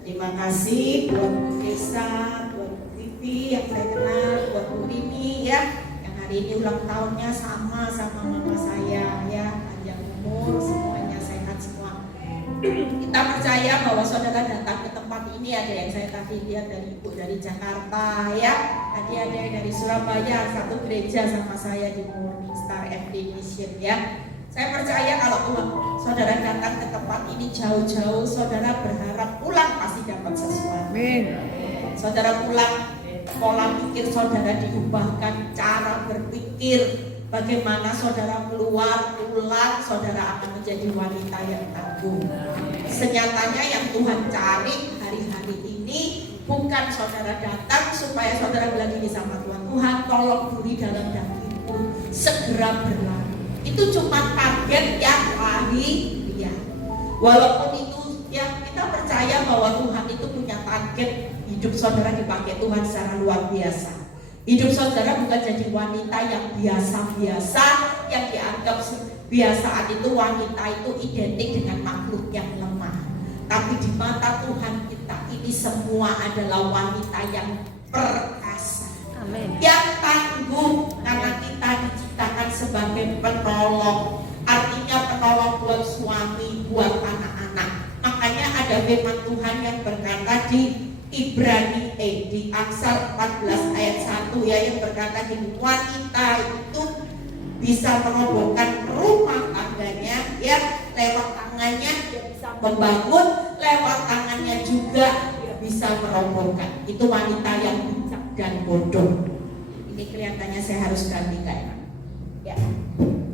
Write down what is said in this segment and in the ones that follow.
Terima kasih buat Bu Desa, buat Bu Vivi yang saya kenal, buat Bu Rini ya, yang hari ini ulang tahunnya sama mama saya ya, panjang umur, semuanya sehat semua. Kita percaya bahwa saudara datang ke tempat ini, ada yang saya tadi lihat dari ibu dari Jakarta ya, ada yang dari Surabaya, satu gereja sama saya di Morning Star FD Mission ya. Saya percaya kalau saudara datang ke tempat ini jauh-jauh, saudara berharap pulang pasti dapat sesuatu. Saudara pulang, pola pikir saudara diubahkan, cara berpikir, bagaimana saudara keluar, pulang, saudara akan menjadi wanita yang tangguh. Senyatanya yang Tuhan cari hari-hari ini bukan saudara datang supaya saudara bilang gini sama Tuhan, Tuhan tolong duri dalam dagingku, segera berlari. Itu cuma target yang lahiriah. Walaupun itu ya, kita percaya bahwa Tuhan itu punya target hidup saudara dipakai Tuhan secara luar biasa. Hidup saudara bukan jadi wanita yang biasa-biasa, yang dianggap kebiasaan itu wanita itu identik dengan makhluk yang lemah. Tapi di mata Tuhan kita ini semua adalah wanita yang perkasa. Amin. Yang tangguh, karena kita diciptakan sebagai penolong. Artinya penolong buat suami, buat anak-anak. Makanya ada firman Tuhan yang berkata di Ibrani di Amsal 14 ayat 1 ya, yang berkata gini, wanita itu bisa merobohkan rumah tangganya ya, lewat tangannya dia bisa membangun, lewat tangannya juga dia bisa merobohkan. Itu wanita yang bijak dan bodoh. Ini kelihatannya saya harus ganti kayak ya.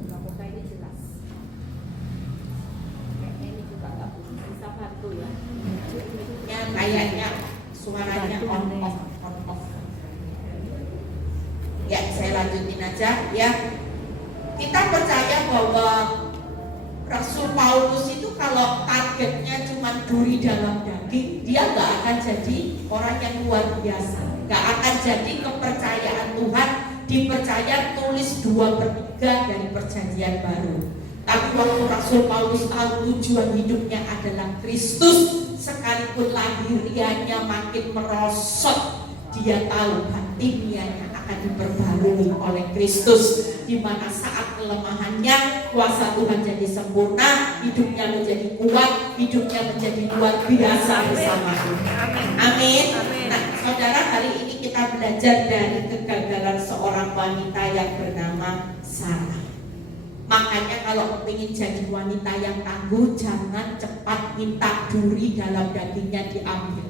Semoga ini jelas. Ini juga nggak bisa bantu ya. Ya kayaknya suaranya on off. Ya, saya lanjutin aja ya. Kita percaya bahwa Rasul Paulus itu kalau targetnya cuma duri dalam daging, dia nggak akan jadi orang yang luar biasa, nggak akan jadi kepercayaan Tuhan dipercaya tulis 2/3 dari perjanjian baru. Tapi waktu Rasul Paulus tahu tujuan hidupnya adalah Kristus, sekalipun lahirianya makin merosot, dia tahu batinianya akan diperbarui oleh Kristus, di mana saat kelemahannya kuasa Tuhan jadi sempurna, hidupnya menjadi kuat, hidupnya menjadi luar biasa bersama Tuhan. Amin. Nah, saudara, hari ini kita belajar dari kegagalan seorang wanita yang bernama Sarah. Makanya kalau ingin jadi wanita yang tangguh, jangan cepat minta duri dalam dagingnya diambil.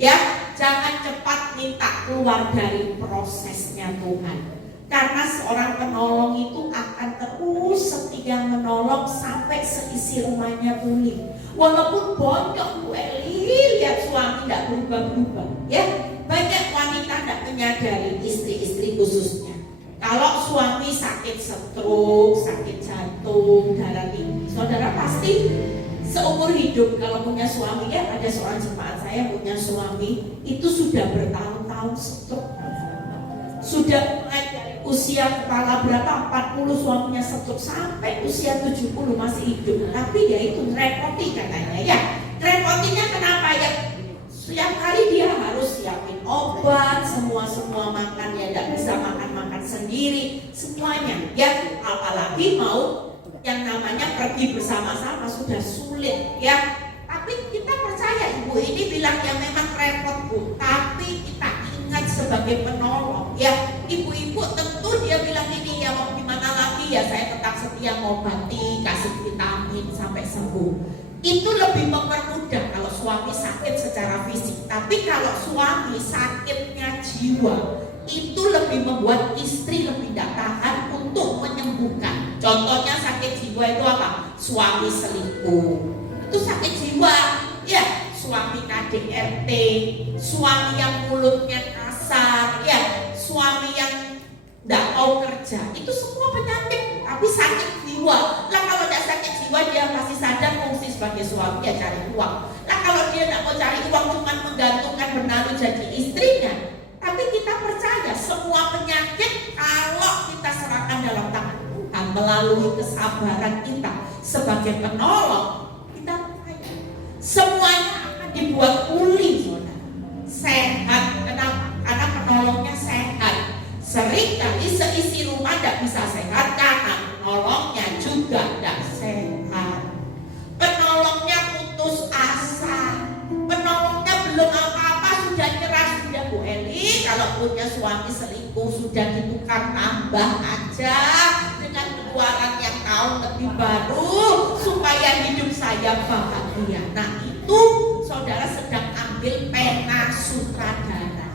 Ya, jangan cepat minta keluar dari prosesnya Tuhan. Karena seorang penolong itu akan terus setia menolong sampai seisi rumahnya pulih. Walaupun bonyok Bu Eli, lihat suami tidak berubah-ubah. Ya, banyak wanita tidak menyadari, istri-istri khususnya. Kalau suami sakit stroke, sakit jantung, darah tinggi, saudara pasti seumur hidup kalau punya suami, ya ada seorang jemaat saya punya suami itu sudah bertahun-tahun stroke. Sudah mulai dari usia kepala berapa, 40 suaminya stroke, sampai usia 70 masih hidup. Tapi dia itu repoti katanya ya. Repotinya kenapa ya? Setiap kali dia harus siapin obat, semua makan, ya tidak bisa makan sendiri semuanya ya, apalagi mau yang namanya pergi bersama-sama sudah sulit ya. Tapi kita percaya ibu ini bilang ya memang repot Bu, tapi kita ingat sebagai penolong ya. Ibu-ibu tentu dia bilang ini ya, mau gimana lagi ya, saya tetap setia ngobati, kasih vitamin sampai sembuh. Itu lebih mempermudah kalau suami sakit secara fisik. Tapi kalau suami sakitnya jiwa, itu lebih membuat istri lebih tidak tahan untuk menyembuhkan. Contohnya sakit jiwa itu apa? Suami selingkuh, itu sakit jiwa ya. Suami KDRT, suami yang mulutnya kasar ya, suami yang tidak mau kerja, itu semua penyakit. Tapi sakit jiwa lah, kalau tidak sakit jiwa dia masih sadar fungsi sebagai suami, ya cari uang lah. Kalau dia tidak mau cari uang, cuma menggantungkan benalu jadi istrinya. Tapi kita percaya semua penyakit kalau kita serahkan dalam tangan Tuhan melalui kesabaran kita sebagai penolong, kita percaya semuanya akan dibuat selingkuh, sudah ditukar tambah aja dengan keluaran yang tahun lebih baru supaya hidup saya bahagia. Nah itu saudara sedang ambil pena sutradara.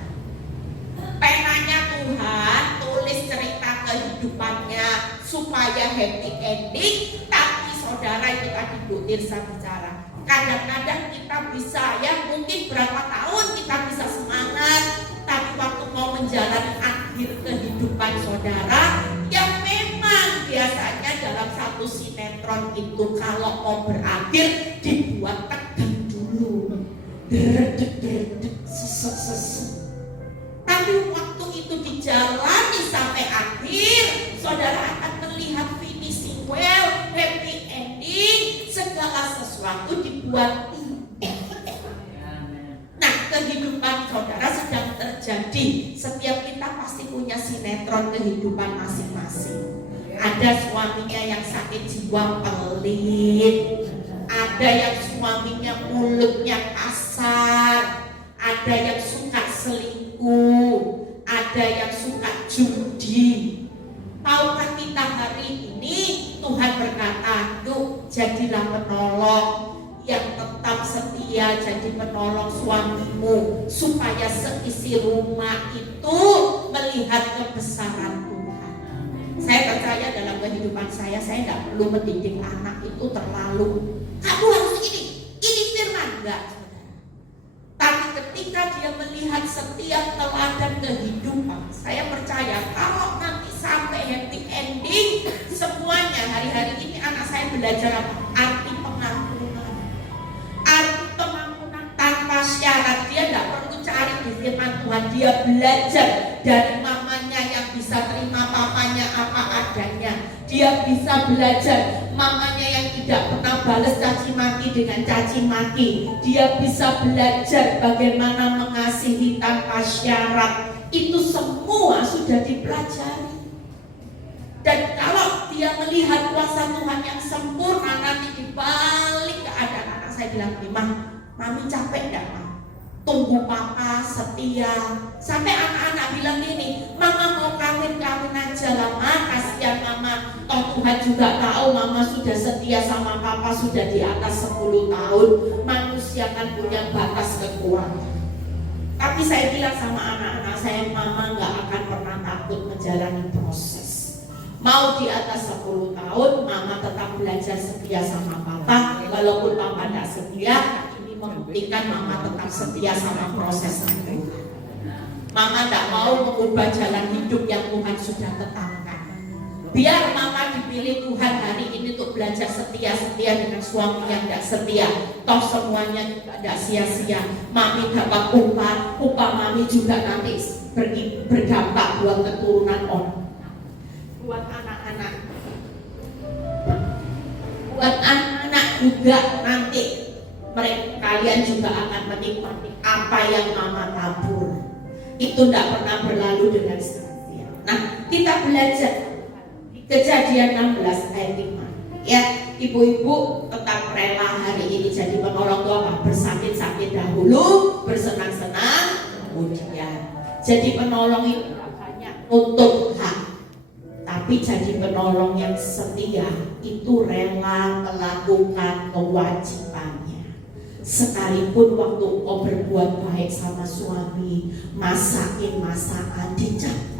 Penanya Tuhan tulis cerita kehidupannya supaya happy ending. Tapi saudara, itu tadi Bu Tirsa bicara, kadang-kadang kita bisa ya mungkin berapa tahun kita bisa semangat, tapi waktu mau menjalani akhir kehidupan saudara yang memang biasanya dalam satu sinetron itu kalau mau berakhir dibuat tegang dulu, derdek-derdek, sesek-sesek. Tapi waktu itu dijalani sampai akhir, saudara akan melihat finishing well, happy ending, segala sesuatu dibuat. Nah, kehidupan saudara sedang terjadi. Setiap kita pasti punya sinetron kehidupan masing-masing. Ada suaminya yang sakit jiwa pelit, ada yang suaminya mulutnya kasar, ada yang suka selingkuh, ada yang suka judi. Tahukah kita hari ini Tuhan berkata, yuk jadilah penolong yang tetap setia, jadi penolong suamimu supaya seisi rumah itu melihat kebesaran Tuhan. Saya percaya dalam kehidupan saya tidak perlu mendidik anak itu terlalu, kamu harus ini firman, enggak. Tapi ketika dia melihat setiap teladan kehidupan, saya percaya kalau nanti sampai happy ending semuanya. Hari-hari ini anak saya belajar apa? Arti pengampunan. Arti pengampunan tanpa syarat. Dia tidak perlu cari di firman Tuhan. Dia belajar dari mamanya yang bisa terima papanya apa adanya. Dia bisa belajar mamanya yang tidak pernah balas caci maki dengan caci maki. Dia bisa belajar bagaimana mengasihi tanpa syarat. Itu semua sudah dipelajari. Dan kalau dia melihat kuasa Tuhan yang sempurna nanti di balik keadaan, anak saya bilang, mami capek enggak, Ma? Tunggu papa setia. Sampai anak-anak bilang gini, mama mau kawin aja lah, Ma. Kasihan mama. Toh Tuhan juga tahu mama sudah setia sama papa sudah di atas 10 tahun. Manusia kan punya batas kekuatan. Tapi saya bilang sama anak-anak saya, mama gak akan pernah takut menjalani proses. Mau di atas 10 tahun, mama tetap belajar setia sama papa. Walaupun papa tidak setia, ini membuktikan mama tetap setia sama proses Tuhan. Mama tidak mau mengubah jalan hidup yang Tuhan sudah tetapkan. Biar mama dipilih Tuhan hari ini untuk belajar setia-setia dengan suami yang tidak setia. Toh semuanya juga tidak sia-sia. Mami dapat upah mami juga nanti berdampak buat keturunan orang. Buat anak-anak juga nanti kalian juga akan menikmati apa yang mama tabur. Itu tidak pernah berlalu dengan sia-sia. Nah, kita belajar di Kejadian 16 ayat 5. Ya, ibu-ibu tetap rela hari ini jadi penolong itu apa? Bersakit-sakit dahulu, bersenang-senang kemudian. Jadi penolong itu tidak banyak untuk hak, tapi jadi penolong yang setia itu rela melakukan kewajibannya. Sekalipun waktu kau berbuat baik sama suami, masakin masakan dicatat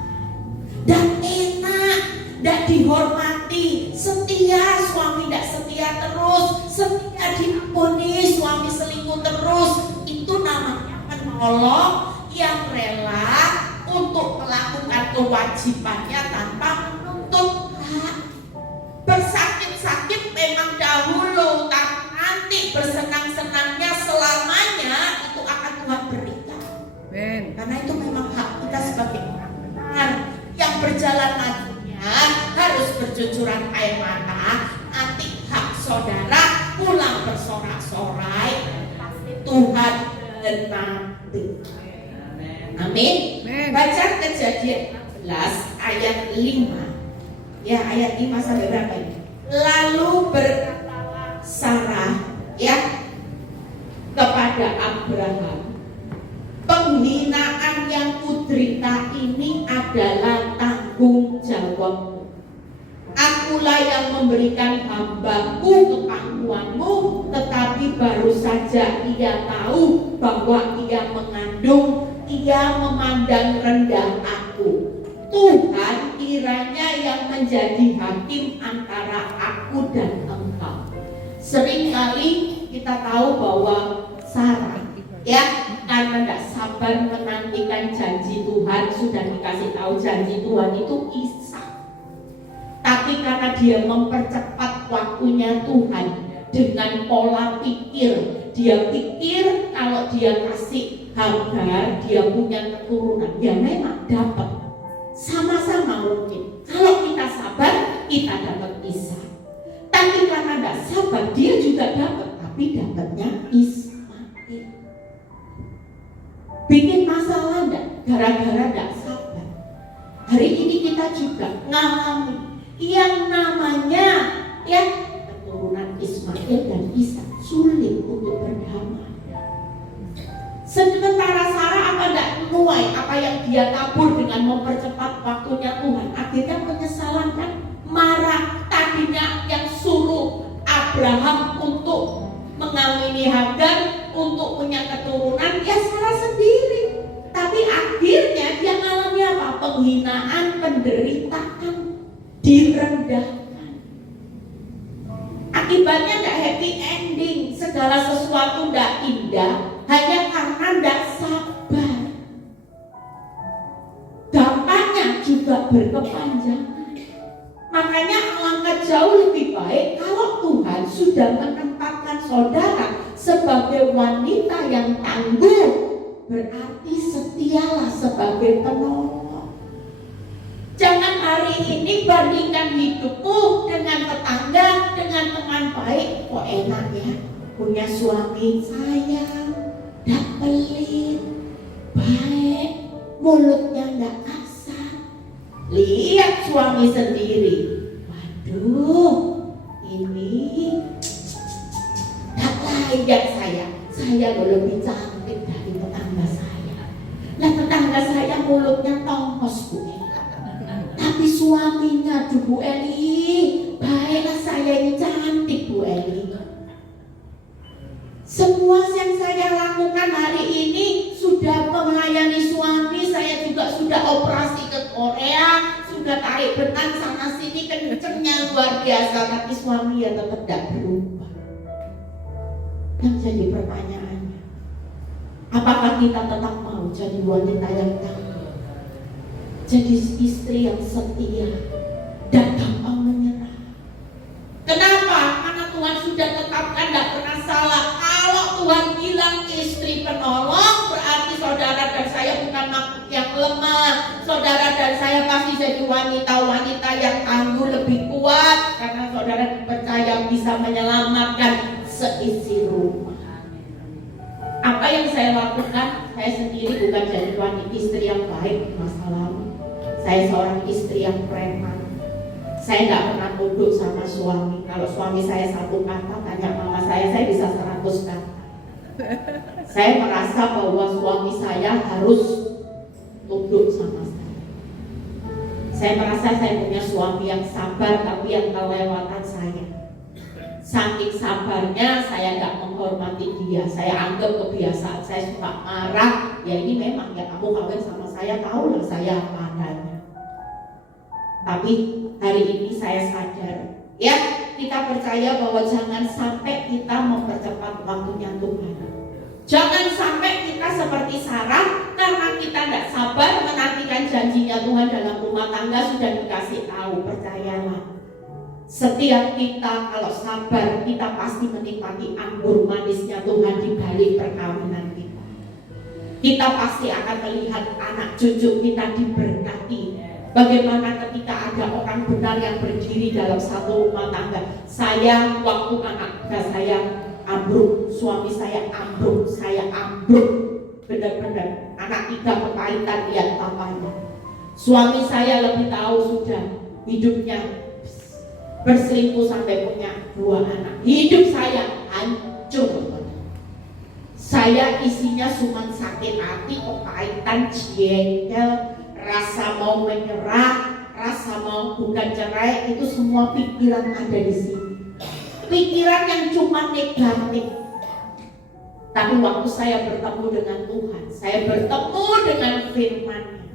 dan enak, tidak dihormati, setia suami tidak setia terus, setia diampuni suami selingkuh terus, itu namanya penolong yang rela untuk melakukan kewajibannya tanpa menuntut hak. Bersakit-sakit memang dahulu, tapi nanti bersenang-senangnya selamanya itu akan Tuhan berikan. Karena itu memang hak kita sebagai orang benar. Yang berjalan majunya harus bercucuran air mata. Nanti hak saudara pulang bersorak-sorai, pasti Tuhan menanti. Amin. Baca Kejadian 16 ayat 5. Ya, ayat 5 sampai berapa ini? Lalu berkatalah Sarah ya kepada Abraham, penghinaan yang berita ini adalah tanggung jawabmu. Akulah yang memberikan hambaku kepangkuanmu, tetapi baru saja ia tahu bahwa ia mengandung, ia memandang rendah aku. Tuhan kiranya yang menjadi hakim antara aku dan engkau. Seringkali kita tahu bahwa Sarah karena tidak sabar menantikan janji Tuhan, sudah dikasih tahu janji Tuhan itu Ishak. Tapi karena dia mempercepat waktunya Tuhan dengan pola pikir, dia pikir kalau dia kasih Hagar, dia punya keturunan, ya memang dapat. Sama-sama mungkin. Kalau kita sabar, kita dapat Ishak. Tapi karena tidak sabar, dia juga dapat, tapi dapatnya Ismail. Bikin masalah enggak? Gara-gara tidak sabar. Hari ini kita juga ngalami yang namanya keturunan Ismail dan Ishak sulit untuk berdamai. Sementara Sarah tidak menuai apa yang dia tabur dengan mempercepat waktunya Tuhan. Akhirnya penyesalan kan, marah. Tadinya yang suruh Abraham untuk mengawini Hagar untuk punya keturunan, ya Sarah sendiri. Tapi akhirnya dia mengalami apa? Penghinaan, penderitaan, direndahkan. Akibatnya tidak happy ending. Segala sesuatu tidak indah hanya karena tidak sabar. Dampaknya juga berkepanjangan. Makanya alangkah jauh lebih baik kalau Tuhan sudah menempatkan saudara sebagai wanita yang tangguh, berarti setialah sebagai penolong. Jangan hari ini bandingkan hidupmu dengan tetangga, dengan teman baik. Kok enak ya, punya suami sayang, tidak pelit, baik, mulutnya tidak kasar. Lihat suami sendiri, waduh, ini tidak layak saya lebih cantik dari tetangga saya. Nah, tetangga saya mulutnya tongkos, Bu. Tapi suaminya, Bu Eli, baiklah saya ini cantik, Bu Eli. Semua yang saya lakukan hari ini sudah melayani suami, saya juga sudah operasi ke Korea, sudah tarik benang sana sini kencengnya luar biasa, tapi suami ya tetap tidak berubah. Yang jadi pertanyaannya, apakah kita tetap mau jadi wanita yang tangguh, jadi istri yang setia dan gampang menyerah? Kenapa? Karena Tuhan sudah tetapkan, tidak pernah salah. Kalau Tuhan bilang istri penolong, berarti saudara dan saya bukan makhluk yang lemah. Saudara dan saya pasti jadi wanita-wanita yang tangguh, lebih kuat, karena saudara percaya bisa menyelamatkan seisi rumah. Apa yang saya lakukan? Saya sendiri bukan jadi wanita istri yang baik di masa lalu. Saya seorang istri yang preman. Saya tidak pernah tunduk sama suami. Kalau suami saya satu kata, tanya mama saya bisa 100 kata. Saya merasa bahwa suami saya harus tunduk sama saya. Saya merasa saya punya suami yang sabar, tapi yang kelewatan saya. Saking sabarnya saya tidak menghormati dia. Saya anggap kebiasaan saya suka marah. Ya ini memang ya, kamu kawin sama saya, tahulah saya apa adanya. Tapi hari ini saya sadar, ya, kita percaya bahwa jangan sampai kita mempercepat waktunya Tuhan. Jangan sampai kita seperti Sarah, karena kita tidak sabar menantikan janjinya Tuhan dalam rumah tangga sudah dikasih tahu. Percayalah, setiap kita kalau sabar, kita pasti menikmati anggur manisnya Tuhan di balik perkawinan kita. Kita pasti akan melihat anak cucu kita diberkati. Bagaimana ketika ada orang benar yang berdiri dalam satu rumah tangga. Saya waktu anak saya ambruk, suami saya ambruk, benar-benar anak 3 kepahitan lihat papanya. Suami saya lebih tahu sudah hidupnya berselingkuh sampai punya 2 anak. Hidup saya hancur. Saya isinya cuma sakit hati, kepahitan, jengkel, rasa mau menyerah, rasa mau bukan cerai. Itu semua pikiran ada di sini. Pikiran yang cuma negatif. Tapi waktu saya bertemu dengan Tuhan, saya bertemu dengan firman-Nya,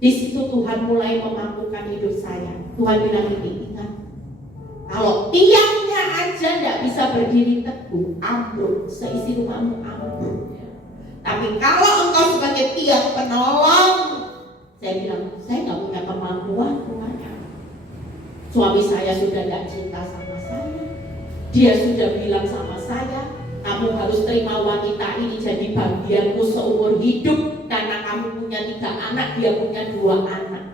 di situ Tuhan mulai memampukan hidup saya. Tuhan bilang ini, ingat, kalau tiangnya aja tidak bisa berdiri teguh, ambruk, seisi rumahmu ambruk. Tapi kalau engkau sebagai tiang penolong, saya bilang, saya nggak punya kemampuan, Tuhan. Suami saya sudah tidak cinta sama saya. Dia sudah bilang sama saya, kamu harus terima wanita ini jadi bagianmu seumur hidup, karena kamu punya 3 anak, dia punya 2 anak.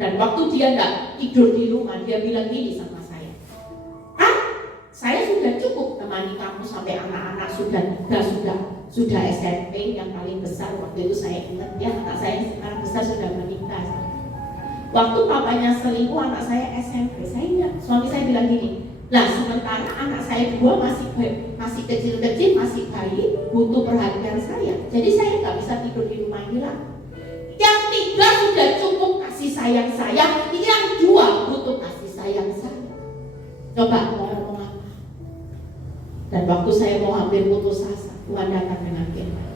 Dan waktu dia tidak tidur di rumah, dia bilang gini sama saya, saya sudah cukup temani kamu sampai anak-anak sudah 3, sudah SMP. Yang paling besar waktu itu saya ingat ya, anak saya sekarang besar sudah menikah. Waktu papanya selingkuh, anak saya SMP. Saya ingat, suami saya bilang gini, nah sementara anak saya 2 masih kecil-kecil, masih bayi, butuh perhatian saya. Jadi saya nggak bisa tidur di rumah hilang. Yang 3 sudah cukup kasih sayang saya, yang 2 butuh kasih sayang saya. Coba mau ngomong apa? Dan waktu saya mau ambil putus asa, Tuhan datang dengan firman.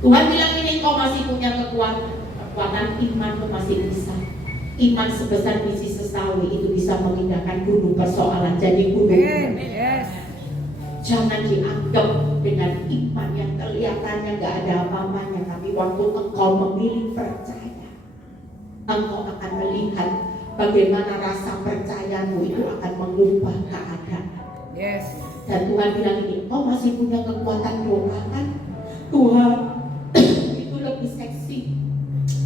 Tuhan bilang ini, kau masih punya kekuatan imanmu masih bisa. Iman sebesar biji sesawi itu bisa memindahkan gunung persoalan jadi gunung. Jangan dianggap dengan iman yang kelihatannya nggak ada apa-apanya, tapi waktu engkau memilih percaya, engkau akan melihat bagaimana rasa percayamu itu akan mengubah keadaan. Dan Tuhan bilang ini, kau masih punya kekuatan doa kan? Tuhan, itu lebih seksi,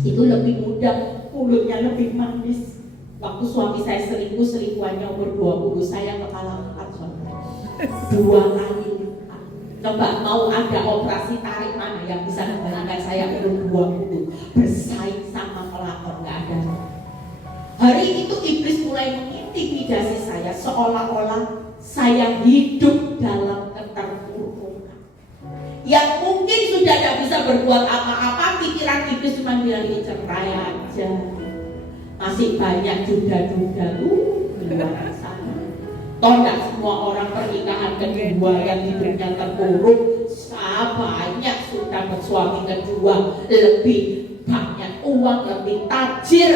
itu lebih mudah, mulutnya lebih manis. Waktu suami saya selingkuh, selingkuhannya umur 20, saya kepala 4 saudara. 2 kali lipat. Coba mau ada operasi tarik mana yang bisa membandingkan saya umur 20 bersaing sama pelakon, nggak ada. Hari itu iblis mulai mengintimidasi saya, seolah-olah saya hidup dalam keterpurukan. Yang mungkin sudah tidak bisa berbuat apa-apa, pikiran iblis cuma bilang ini cerai aja. Masih banyak duda-duda di luar sana. Tidak semua orang pernikahan kedua yang hidupnya terpuruk. Banyak sudah bersuami kedua, lebih banyak uang, lebih tajir,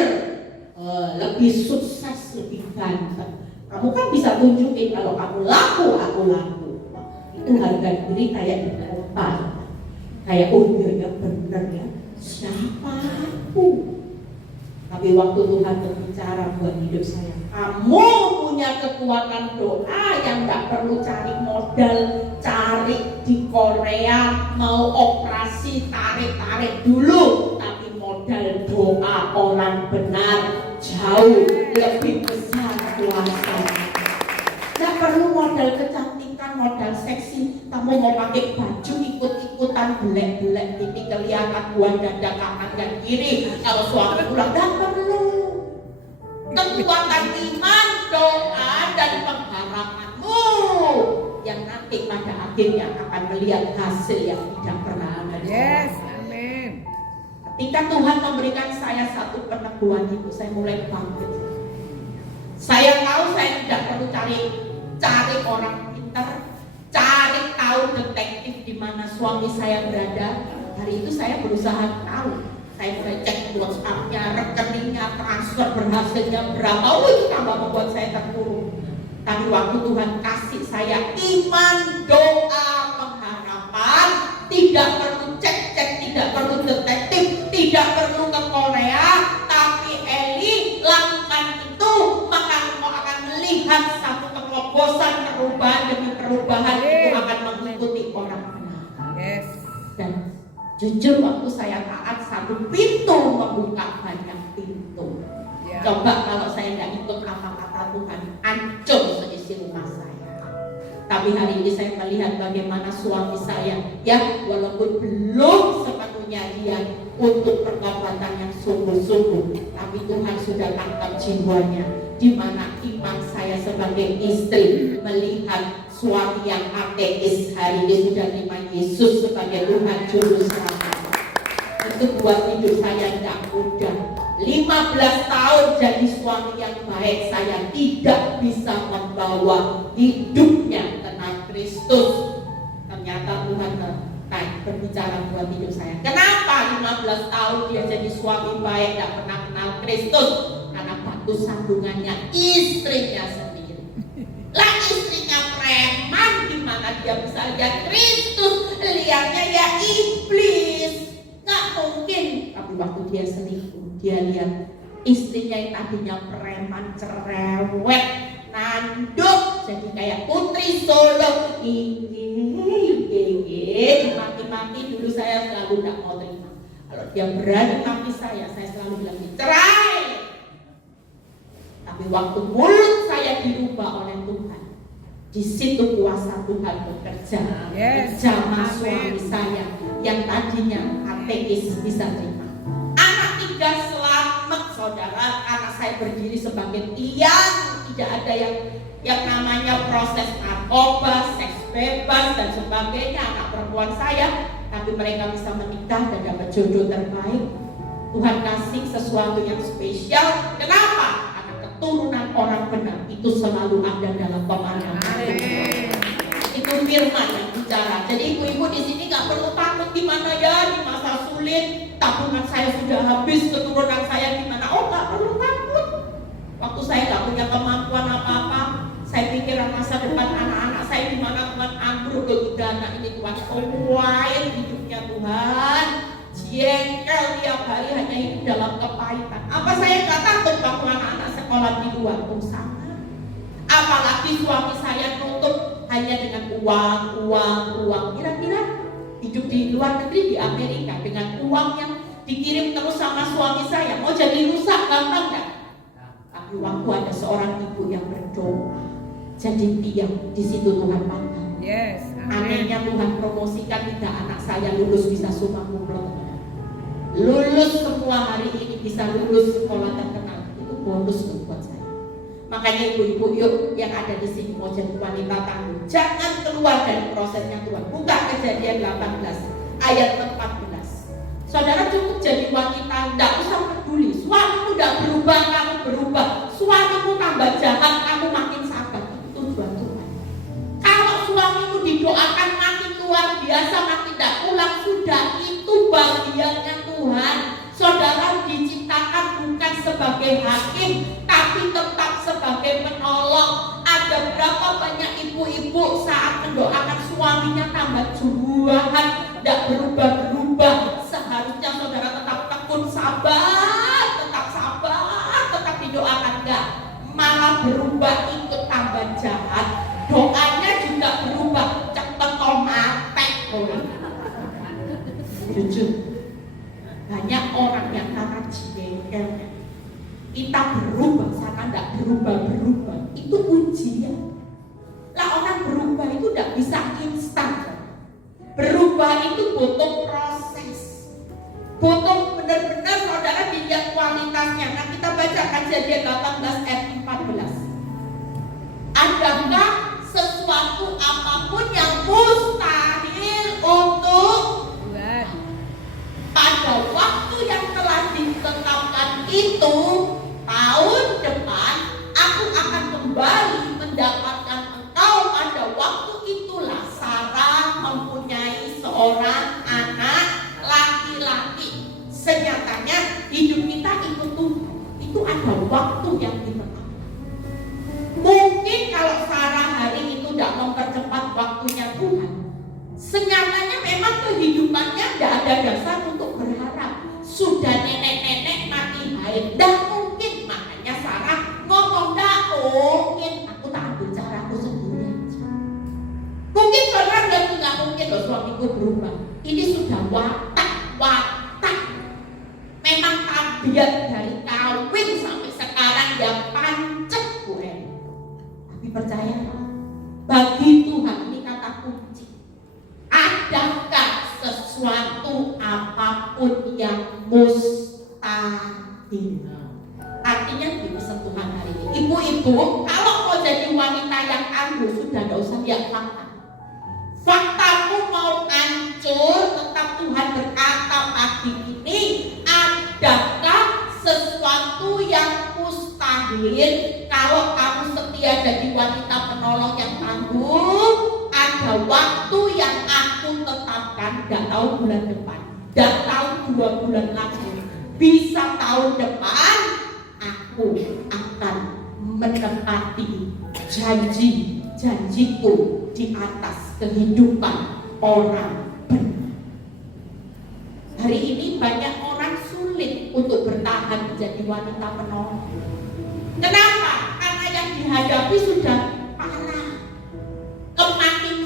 lebih sukses, lebih ganteng. Kamu kan bisa tunjukin kalau kamu laku, aku laku. Itu harga diri kayak di kota. Kayak ya bener ya. Siapa aku? Tapi waktu Tuhan berbicara buat hidup saya, kamu punya kekuatan doa yang gak perlu cari modal, cari di Korea, mau operasi tarik-tarik dulu. Tapi modal doa orang benar jauh lebih besar kuasanya. Gak perlu modal kecantikan, modal seksi. Kamu mau pakai baju ikut-ikutan belek-belek ini kelihatan buah dada kanan dan kiri. Kalau suami pulang, gak perlu. Kekuatan iman, doa dan pengharapanmu yang nanti pada akhirnya akan melihat hasil yang tidak pernah ada. Amin. Ketika Tuhan memberikan saya satu peneguhan itu, saya mulai bangkit. Saya tahu saya tidak perlu cari orang pintar, cari tahu detektif di mana suami saya berada. Hari itu saya berusaha tahu. Saya mulai cek WhatsApp-nya, rekeningnya, transfer berhasilnya berapa. Itu tambah membuat saya terpuruk. Tapi waktu Tuhan kasih saya iman, doa, pengharapan, tidak perlu cek-cek, tidak perlu detektif, tidak perlu ke Korea, tapi Eli lakukan itu, maka engkau akan melihat satu terobosan, perubahan demi perubahan itu akan mengikuti orang benar. Dan jujur waktu saya taat, satu pintu membuka banyak pintu. Coba kalau saya tidak ikut kata-kata Tuhan, hancur seisi rumah saya. Tapi hari ini saya melihat bagaimana suami saya, ya walaupun belum sepenuhnya dia untuk pertobatan yang sungguh-sungguh, tapi Tuhan sudah tangkap jiwanya, di mana iman saya sebagai sebagai istri melihat suami yang ateis hari ini sudah terima Yesus sebagai Tuhan Juru Selamat. Itu buat hidup saya tidak mudah. 15 tahun jadi suami yang baik, saya tidak bisa membawa hidupnya tentang Kristus. Ternyata Tuhan berbicara buat hidup saya. Kenapa 15 tahun dia jadi suami baik, tidak pernah kenal Kristus? Karena batu sandungannya istrinya sendiri. Lah istrinya preman, gimana dia bisa lihat Kristus? Lihatnya ya iblis. Nggak mungkin. Tapi waktu dia selingkuh, dia lihat istrinya yang tadinya preman, cerewet, nanduk, jadi kayak putri Solo. Maki-maki dulu saya selalu tidak mau terima. Kalau dia berani maki saya selalu bilang cerai. Tapi waktu mulut saya dirubah oleh Tuhan, di situ kuasa Tuhan bekerja. Jamah suami saya yang tadinya ateis bisa terima. Anak 3 selamat, saudara. Anak saya berdiri sebagai tiang. Tidak ada yang namanya proses narkoba, seks bebas dan sebagainya. Anak perempuan saya, tapi mereka bisa menikah dan dapat jodoh terbaik. Tuhan kasih sesuatu yang spesial. Kenapa? Karena keturunan orang benar itu selalu ada dalam pemandangan. Itu firman yang bicara. Jadi ibu-ibu di sini nggak perlu takut gimana ya di masa sulit. Tabungan saya sudah habis, keturunan saya gimana? Oh, nggak perlu takut. Waktu saya nggak punya kemampuan apa-apa, saya pikir masa depan anak-anak saya gimana. Tuhan ambruk ke dana ini, Tuhan kuain hidupnya Tuhan. Jengkel tiap hari hanya hidup dalam kepahitan. Apa saya nggak takut waktu anak-anak sekolah di luar pun sama. Apalagi suami saya nutup hanya dengan uang. Kira-kira hidup di luar negeri di Amerika dengan uang yang dikirim terus sama suami saya mau jadi rusak gampang nggak? Tapi waktu ada seorang ibu yang berdoa jadi tiang, di situ Tuhan pandang. Anehnya Tuhan promosikan tidak anak saya lulus bisa sumpah kumlot. Lulus semua hari ini bisa lulus sekolah terkenal, itu bonus buat saya. Makanya ibu-ibu yuk yang ada di sini mau jadi wanita tangguh, jangan keluar dari prosesnya Tuhan. Buka Kejadian 18 ayat 14. Saudara cukup jadi wanita, tidak usah peduli. Suamimu tidak berubah, kamu berubah. Suamimu tambah jahat, kamu makin sabar. Itu tujuan Tuhan. Kalau suamimu didoakan makin luar biasa, makin tidak pulang, sudah itu bagiannya Tuhan. Saudara diciptakan bukan sebagai hakim, tapi tetap sebagai penolong. Ada berapa banyak ibu-ibu saat mendoakan suaminya tambah jualan, tidak berubah-berubah. Seharusnya saudara tetap tekun, sabar, tetap didoakan, enggak malah berubah, ikut tambah jahat. Doanya juga berubah, cepet tomatek. Jujur, banyak orang yang karena jengkelnya kita berubah, sana tidak berubah. Itu ujian. Lah orang berubah itu tidak bisa instan. Berubah itu butuh proses, butuh benar-benar saudara dilihat kualitasnya. Nah kita baca Kejadian 18 ayat 14. Adakah sesuatu apapun yang mustahil untuk Tuhan? Pada waktu yang telah ditetapkan itu, tahun depan aku akan kembali mendapatkan engkau. Pada waktu itulah Sarah mempunyai seorang anak laki-laki. Senyatanya hidup kita ikut Tuhan itu ada waktu yang ditetapkan. Mungkin kalau Sarah hari itu tidak mempercepat waktunya Tuhan, senyatanya memang kehidupannya tidak ada dasar untuk berharap. Sudah nenek-nenek mati haid, tidak mungkin. Makanya Sarah ngomong tidak mungkin, aku tak ambil caraku sendiri aja. Mungkin saudara nggak mungkin loh suamiku berubah. Ini sudah watak. Memang tabiat dari kawin sampai sekarang yang pancet Bu Eni. Tapi percayalah, bagi Tuhan ini kata kunci. Adakah sesuatu apapun yang mustahil? Artinya gini sentuhan hari ini, ibu-ibu kalau mau jadi bulan depan, dan tahun 2 bulan lagi, bisa tahun depan, aku akan menepati janjiku di atas kehidupan orang benar. Hari ini banyak orang sulit untuk bertahan menjadi wanita penolong. Kenapa? Karena yang dihadapi sudah parah.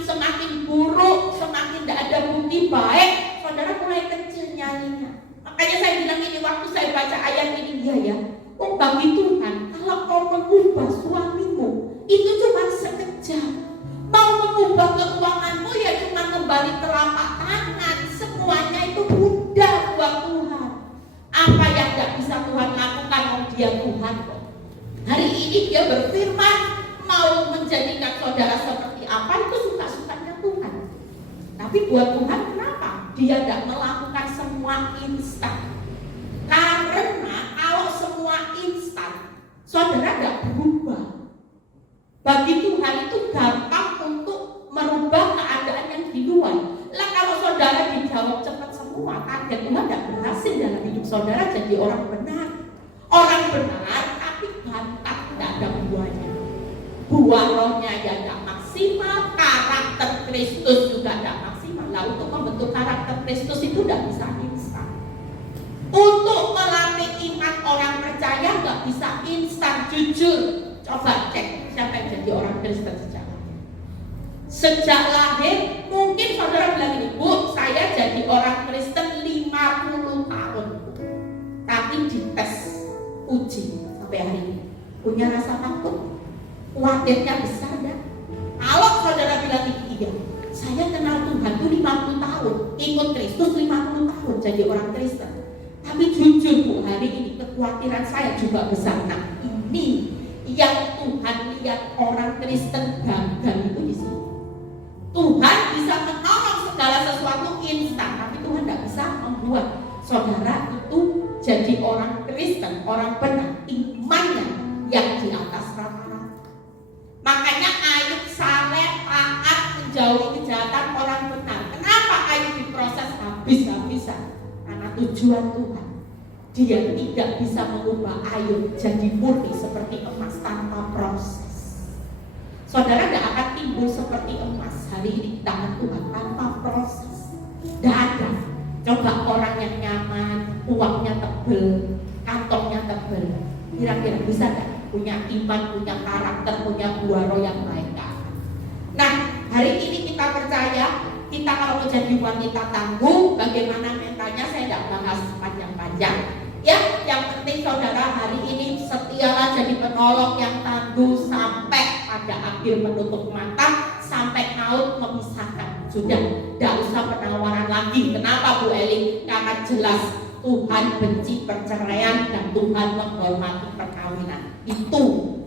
Semakin buruk, semakin tidak ada bukti baik, saudara mulai kecil nyalinya. Makanya saya bilang ini, waktu saya baca ayat ini, ya, bagi Tuhan, kalau kau mengubah suamimu, itu cuma sekejap. Mau mengubah keuanganmu, ya cuma kembali telapak tangan. Semuanya itu mudah buat Tuhan. Apa yang tidak bisa Tuhan lakukan, Dia Tuhan kok. Hari ini Dia berfirman, mau menjadikan saudara seperti apa, itu suka-sukanya Tuhan. Tapi buat Tuhan, kenapa? Dia tidak melakukan semua instan. Karena kalau semua instan, saudara tidak berubah. Bagi Tuhan itu gampang untuk merubah keadaan yang di luar. Lah kalau saudara dijawab cepat semua, target Tuhan tidak berhasil dalam hidup saudara jadi orang benar. Orang benar tapi bantah, tidak ada buahnya. Buah rohnya ya tidak maksimal, karakter Kristus juga tidak maksimal. Lah untuk membentuk karakter Kristus itu tidak bisa instan. Untuk melatih iman orang percaya nggak bisa instan. Jujur, coba cek siapa yang jadi orang Kristen sejak lahir. Mungkin saudara bilang ini, Bu, saya jadi orang Kristen 50 tahun, tapi dites uji sampai hari ini, punya rasa takut, khawatirnya besar kan? Kalau saudara bilang iya, saya kenal Tuhan tuh 50 tahun, ikut Kristus 50 tahun jadi orang Kristen, tapi jujur Bu, hari ini kekhawatiran saya juga besar. Nah ini yang Tuhan lihat orang Kristen gagal itu di sini. Tuhan bisa menolong segala sesuatu instan, tapi Tuhan tidak bisa membuat saudara itu jadi orang Kristen, orang benar, imannya yang di atas rata-rata. Makanya Ayub saleh, taat, menjauhi kejahatan orang benar. Kenapa Ayub diproses habis-habisan? Karena tujuan Tuhan. Dia tidak bisa mengubah Ayub jadi murni seperti emas tanpa proses. Saudara tidak akan timbul seperti emas hari ini di tangan Tuhan tanpa proses. Tidak ada. Coba orang yang nyaman, uangnya tebel, kantongnya tebel, kira-kira bisa tidak punya iman, punya karakter, punya buah roh yang baik? Nah, hari ini kita percaya, kita kalau menjadi wanita tangguh, bagaimana mentalnya saya tidak bahas panjang-panjang. Ya, yang penting saudara hari ini setialah jadi penolong yang tangguh sampai pada akhir menutup mata, sampai maut memisahkan. Sudah, tidak usah penawaran lagi. Kenapa Bu Eli? Karena jelas Tuhan benci perceraian dan Tuhan menghormati perkawinan. Itu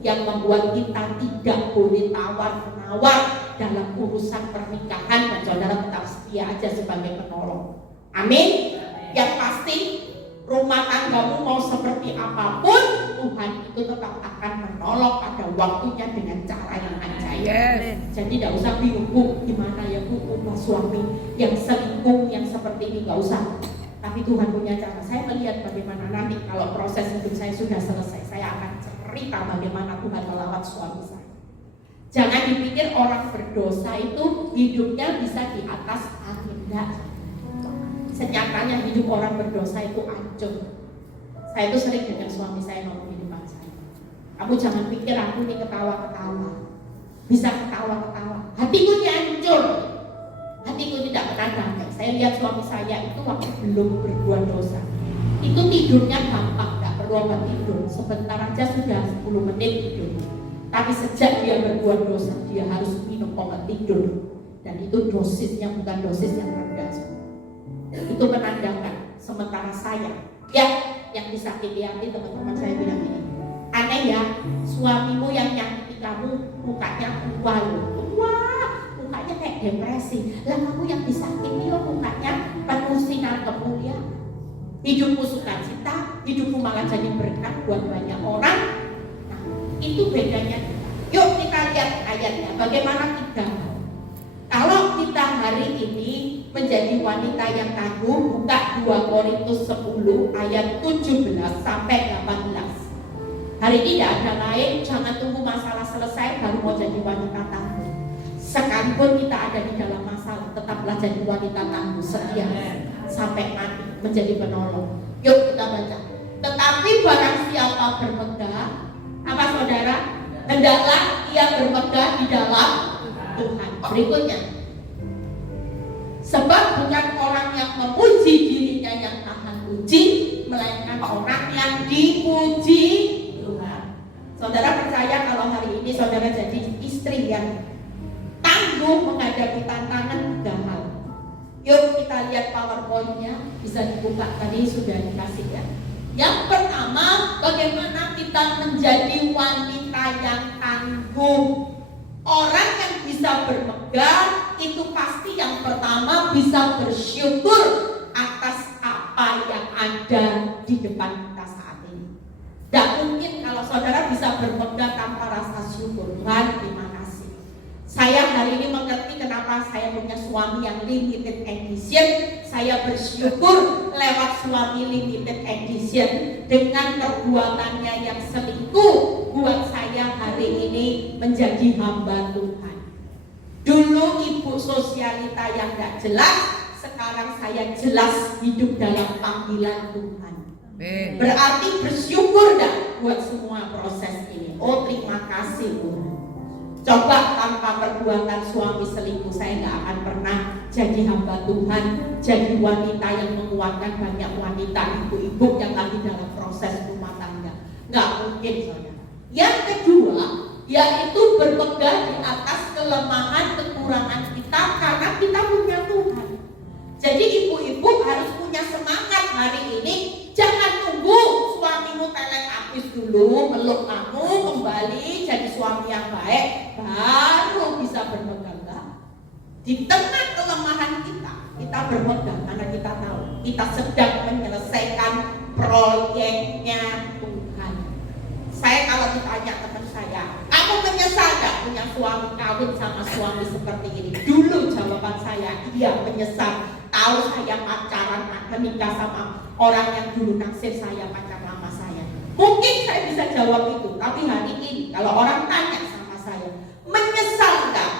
yang membuat kita tidak boleh tawar-menawar dalam urusan pernikahan, dan saudara tetap setia aja sebagai penolong. Amin. Yang pasti rumah tanggamu mau seperti apapun, Tuhan itu tetap akan menolong pada waktunya dengan cara yang ajaib. Yes. Jadi tidak usah bingung, Bu, gimana ya Bu, ubah suami yang selingkuh, yang seperti ini, nggak usah. Tapi Tuhan punya cara. Saya melihat bagaimana nanti kalau proses hidup saya sudah selesai, saya akan cerita bagaimana Tuhan melawat suami saya. Jangan dipikir orang berdosa itu hidupnya bisa di atas angin. Enggak. Senyatanya hidup orang berdosa itu hancur. Saya itu sering dengan suami saya ngomong di depan saya, kamu jangan pikir aku ini ketawa-ketawa, bisa ketawa-ketawa, hatiku ini hancur, hatiku tidak pernah damai. Saya lihat suami saya itu waktu belum berbuat dosa, itu tidurnya gampang, tidak perlu obat tidur, sebentar aja sudah 10 menit tidur. Tapi sejak dia berbuat dosa, dia harus minum obat tidur, dan itu dosisnya bukan dosis yang rendah. Itu menandakan. Sementara saya yang disakiti hati, teman-teman saya bilang ini, aneh ya, suamimu yang nyakiti kamu mukanya wah, mukanya kayak depresi. Lah kamu yang disakiti lo mukanya penuh sinar kemuliaan, hidupmu sukacita, hidupmu malah jadi berkat buat banyak orang. Nah, itu bedanya. Yuk kita lihat ayatnya, bagaimana kita. Kalau kita hari ini menjadi wanita yang tangguh. Buka 2 Korintus 10 ayat 17 sampai 18. Hari ini tidak ada lain, jangan tunggu masalah selesai baru mau jadi wanita tangguh. Sekalipun kita ada di dalam masalah, tetaplah jadi wanita tangguh, setia sampai mati, menjadi penolong. Yuk kita baca. Tetapi barang siapa berpegang, apa saudara? Hendaklah ia berpegang di dalam Tuhan. Berikutnya, sebab bukan orang yang memuji dirinya yang tahan uji, melainkan orang yang dipuji Tuhan. Saudara percaya kalau hari ini saudara jadi istri yang tangguh menghadapi tantangan 3 hal. Yuk kita lihat PowerPoint-nya, bisa dibuka, tadi sudah dikasih ya. Yang pertama, bagaimana kita menjadi wanita yang tangguh. Orang yang bisa berpegang itu pasti yang pertama bisa bersyukur atas apa yang ada di depan kita saat ini. Tidak mungkin kalau saudara bisa berpegang tanpa rasa syukur. Tuhan, terima kasih. Saya hari ini mengerti kenapa saya punya suami yang limited edition. Saya bersyukur lewat suami limited edition dengan perbuatannya yang selingkuh buat saya hari ini menjadi hamba Tuhan. Dulu ibu sosialita yang gak jelas, sekarang saya jelas hidup dalam panggilan Tuhan. Berarti bersyukur gak buat semua proses ini? Oh, terima kasih Tuhan. Coba tanpa perbuatan suami selingkuh, saya gak akan pernah jadi hamba Tuhan, jadi wanita yang menguatkan banyak wanita ibu-ibu yang lagi dalam proses rumah tangga. Gak mungkin saudara. Yang kedua, yaitu berpegang di atas kelemahan kekurangan kita karena kita punya Tuhan. Jadi ibu-ibu harus punya semangat hari ini. Jangan tunggu suamimu teletabis dulu, meluk kamu kembali jadi suami yang baik, baru bisa berpegang. Di tengah kelemahan kita berpegang karena kita tahu kita sedang menyelesaikan proyeknya Tuhan. Saya kalau ditanya teman saya, kamu menyesal gak punya suami, kawin sama suami seperti ini? Dulu jawaban saya, iya menyesal. Tahu saya pacaran, menikah sama orang yang dulu naksir saya, pacar lama saya. Mungkin saya bisa jawab itu, tapi hari ini kalau orang tanya sama saya, menyesal gak?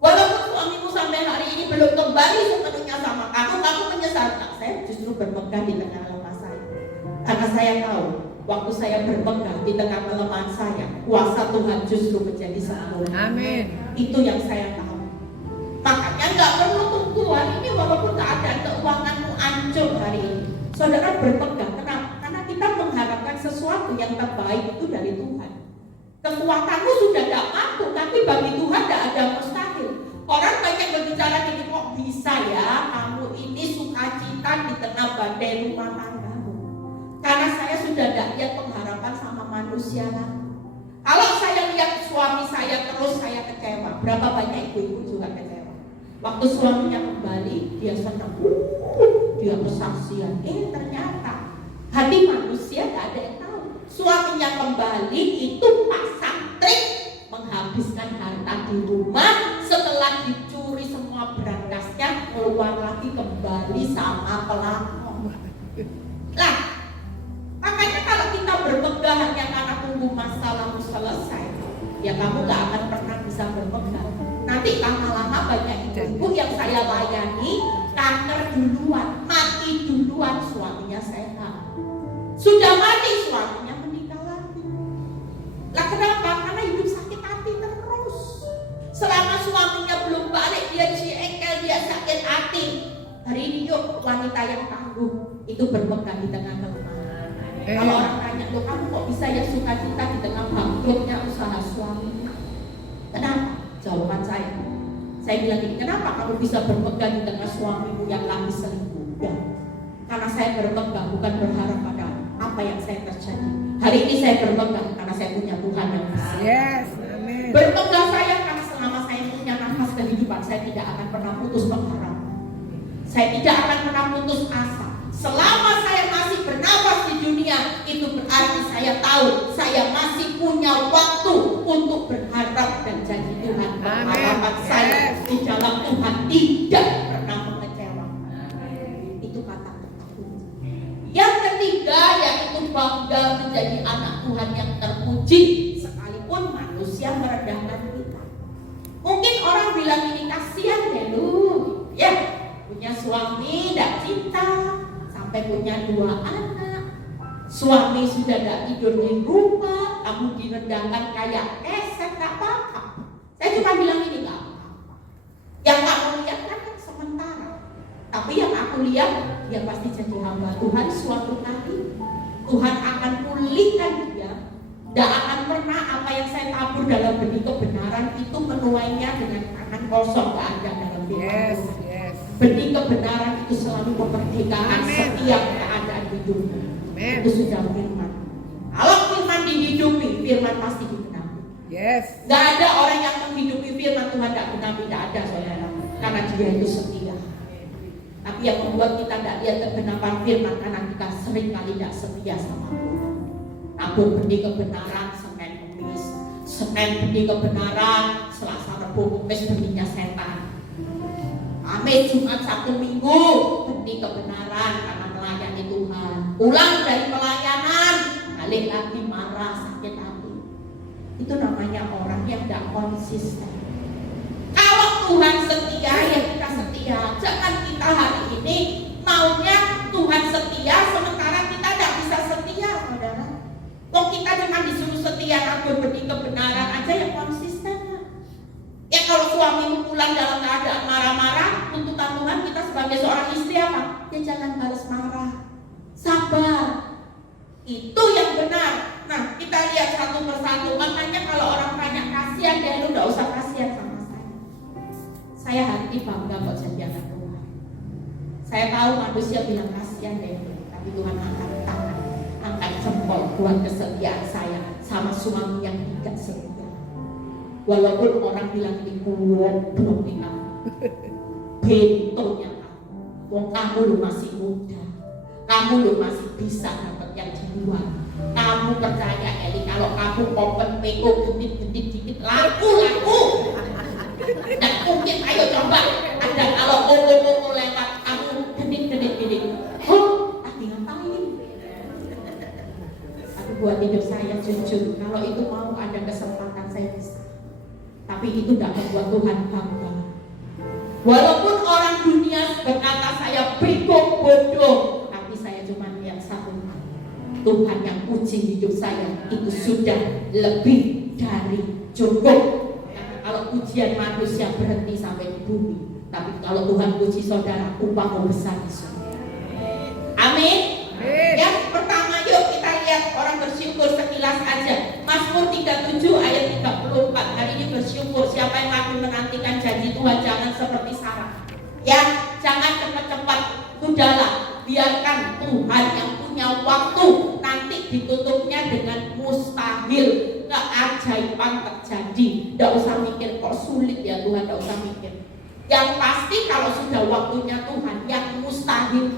Walaupun suamimu sampai hari ini belum kembali sepenuhnya sama kamu menyesal gak? Saya justru berpegang di tengah lemah saya. Karena saya tahu waktu saya berpegang di tengah kelemahan saya, kuasa Tuhan justru menjadi sempurna. Amin. Itu yang saya tahu. Makanya nggak perlu tunggu hari ini, walaupun keadaan keuanganmu hancur hari ini, saudara berpegang. Kenapa? Karena kita mengharapkan sesuatu yang terbaik itu dari Tuhan. Kekuatanmu sudah tidak mampu, tapi bagi Tuhan tidak ada mustahil. Orang banyak berbicara gini, kok bisa ya kamu ini sukacita di tengah badai rumah tanggamu. Karena saya sudah tidak lihat pengharapan sama manusia lagi. Kalau saya lihat suami saya terus, saya kecewa. Berapa banyak ibu-ibu juga kecewa. Waktu suaminya kembali, dia senang, dia kesaksian. Ternyata hati manusia tidak ada yang tahu. Suaminya kembali itu pasang trik, menghabiskan harta di rumah. Setelah dicuri semua berangkasnya, keluar lagi kembali sama pelakon. Lah, makanya kalau kita berpegang hanya karena tunggu masalahmu selesai, ya kamu gak akan pernah bisa berpegang. Nanti lama-lama banyak ibu yang saya layani kanker duluan, mati duluan, suaminya sehat. Sudah mati suaminya menikah lagi. Lah kenapa? Karena hidup sakit hati terus. Selama suaminya belum balik, dia ciengkel, dia sakit hati. Hari ini yuk wanita yang tangguh itu berpegang di tengah kelemahan. Kalau orang tanya, loh kamu kok bisa ya sukacita di tengah bangkrutnya usaha suaminya? Kenapa? Jawaban saya bilang gini, kenapa kamu bisa berpegang di tengah suamimu yang lagi selingkuh? Ya, karena saya berpegang bukan berharap pada apa yang saya terjadi. Hari ini saya berpegang karena saya punya Tuhan yang besar. Yes, amin. Berpegang saya karena selama saya punya nafas kehidupan, saya tidak akan pernah putus pengharapan. Saya tidak akan pernah putus asa. Selama saya masih bernafas di dunia, itu berarti saya tahu saya masih punya waktu untuk berharap dan janji Tuhan. Pengharapan saya di dalam Tuhan tidak bangga menjadi anak Tuhan yang terpuji, sekalipun manusia merendahkan kita. Mungkin orang bilang ini, kasihan deh lu, ya punya suami tidak cinta, sampai punya 2 anak, suami sudah tidak tidur di rumah, kamu direndahkan kayak keset, gak apa-apa. Saya cuma bilang ini gak apa-apa. Yang kamu lihat kan sementara, tapi yang aku lihat dia pasti jadi hamba Tuhan suatu kali. Tuhan akan pulihkan dia. Tidak akan pernah apa yang saya tabur dalam benih kebenaran itu menuainya dengan tangan kosong. Tidak ada dalam firman Tuhan. Benih kebenaran itu selalu memerdekakan setiap keadaan hidupnya. Itu sudah firman. Kalau firman dihidupi, firman pasti digenapi. Tidak ada orang yang menghidupi firman Tuhan tidak genapi, tidak ada saudara. Karena dia itu setia. Tapi yang membuat kita tidak lihat kebenaran firman karena kita sering kali tidak setia sama Tuhan. Tabur benih kebenaran Senin Kemis, Senin benih kebenaran, Selasa Rabu Kamis benihnya setan. Kamis Jumat Sabtu Minggu benih kebenaran karena melayani Tuhan. Pulang dari pelayanan balik lagi marah, sakit hati. Itu namanya orang yang tidak konsisten. Kalau Tuhan setia ya kita setia. Jangan kita hari ini maunya Tuhan setia sementara kita tidak bisa setia, saudara. Kok kita cuma disuruh setia tabur benih kebenaran aja yang konsisten. Ya kalau suami pulang dalam keadaan marah-marah, tuntutan Tuhan kita sebagai seorang istri apa? Ya jangan balas marah, sabar. Itu yang benar. Nah kita lihat satu persatu. Makanya kalau orang tanya kasihan ya lu gak usah kasihan sama saya. Saya hari ini bangga kok jadi anak Tuhan. Saya tahu manusia bilang kasihan deh, tapi Tuhan angkat tangan, angkat jempol buat kesetiaan saya sama suami yang tidak setia. Walaupun orang bilang ini goblok nih kamu, bentonya kamu, wong kamu lu masih muda, kamu lu masih bisa dapat yang di luar. Kamu percaya Eli kalau kamu open PO genit-genit dikit laku. Dan mungkin ayo coba ada kalau ngomong lewat kamu genit. Oh, tadi ngapain? Tapi buat hidup saya jujur, kalau itu mau ada kesempatan saya bisa. Tapi itu tidak membuat Tuhan bangga. Walaupun orang dunia berkata saya bego bodoh, tapi saya cuma lihat satu hal. Tuhan yang puji hidup saya itu sudah lebih dari cukup. Karena kalau pujian manusia berhenti sampai di bumi, tapi kalau Tuhan puji saudara, upahmu besar di surga. Amin. Yang pertama yuk kita lihat orang bersyukur sekilas aja. Mazmur 37 ayat 34. Hari ini bersyukur. Siapa yang lagi menantikan janji Tuhan, jangan seperti Sarah. Ya, jangan cepat-cepat. Sudahlah, biarkan Tuhan yang punya waktu. Nanti ditutupnya dengan mustahil, keajaiban terjadi. Tidak usah mikir kok sulit ya Tuhan, tidak usah mikir. Yang pasti kalau sudah waktunya Tuhan, yang mustahil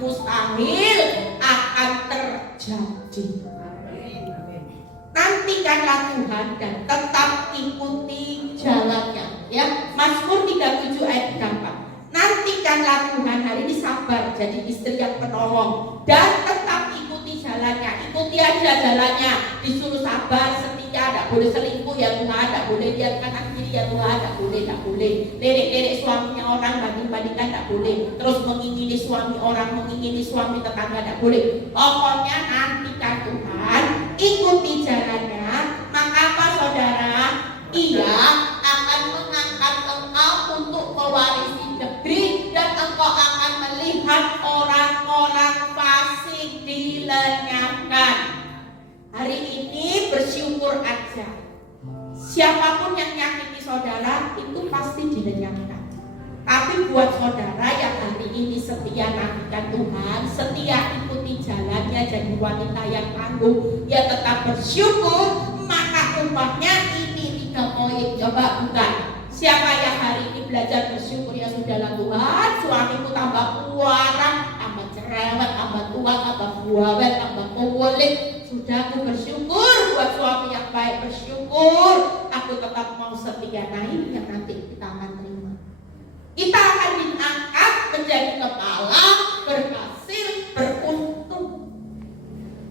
akan terjadi. Nantikanlah Tuhan dan tetap ikuti jalannya. Ya, Mazmur 37 ayat 4. Nantikanlah Tuhan, hari ini sabar jadi istri yang penolong dan tetap ikuti jalannya. Ikuti aja jalannya. Disuruh sabar, setia, tidak boleh selingkuh ya Tuhan, tidak boleh lihat kanan kiri ya Tuhan, tidak boleh. Lirik-lirik suaminya orang, banding-bandingkan tidak boleh. Terus mengingini suami orang, mengingini suami tetangga tidak boleh. Pokoknya nantikan Tuhan, ikuti jalannya. Maka apa saudara? Ia akan mengangkat engkau untuk mewarisi negeri dan engkau akan melihat orang-orang fasik dilenyapkan. Hari ini bersyukur aja. Siapapun yang nyakiti saudara itu pasti dilenyapkan. Tapi buat saudara yang hari ini setia nantikan Tuhan, setia ikuti jalannya, jadi wanita yang tangguh, ya tetap bersyukur, maka upahnya ini 3 poin. Coba bukan. Siapa yang hari ini belajar bersyukur, ya sudahlah Tuhan, suamiku tambah kuarang, tambah cerewet, tambah tua, tambah buawet, tambah kulit. Sudah aku bersyukur buat suami yang baik, bersyukur. Aku tetap mau setia. Nah ini yang nanti kita akan terima. Kita akan diangkat menjadi kepala, berhasil, beruntung.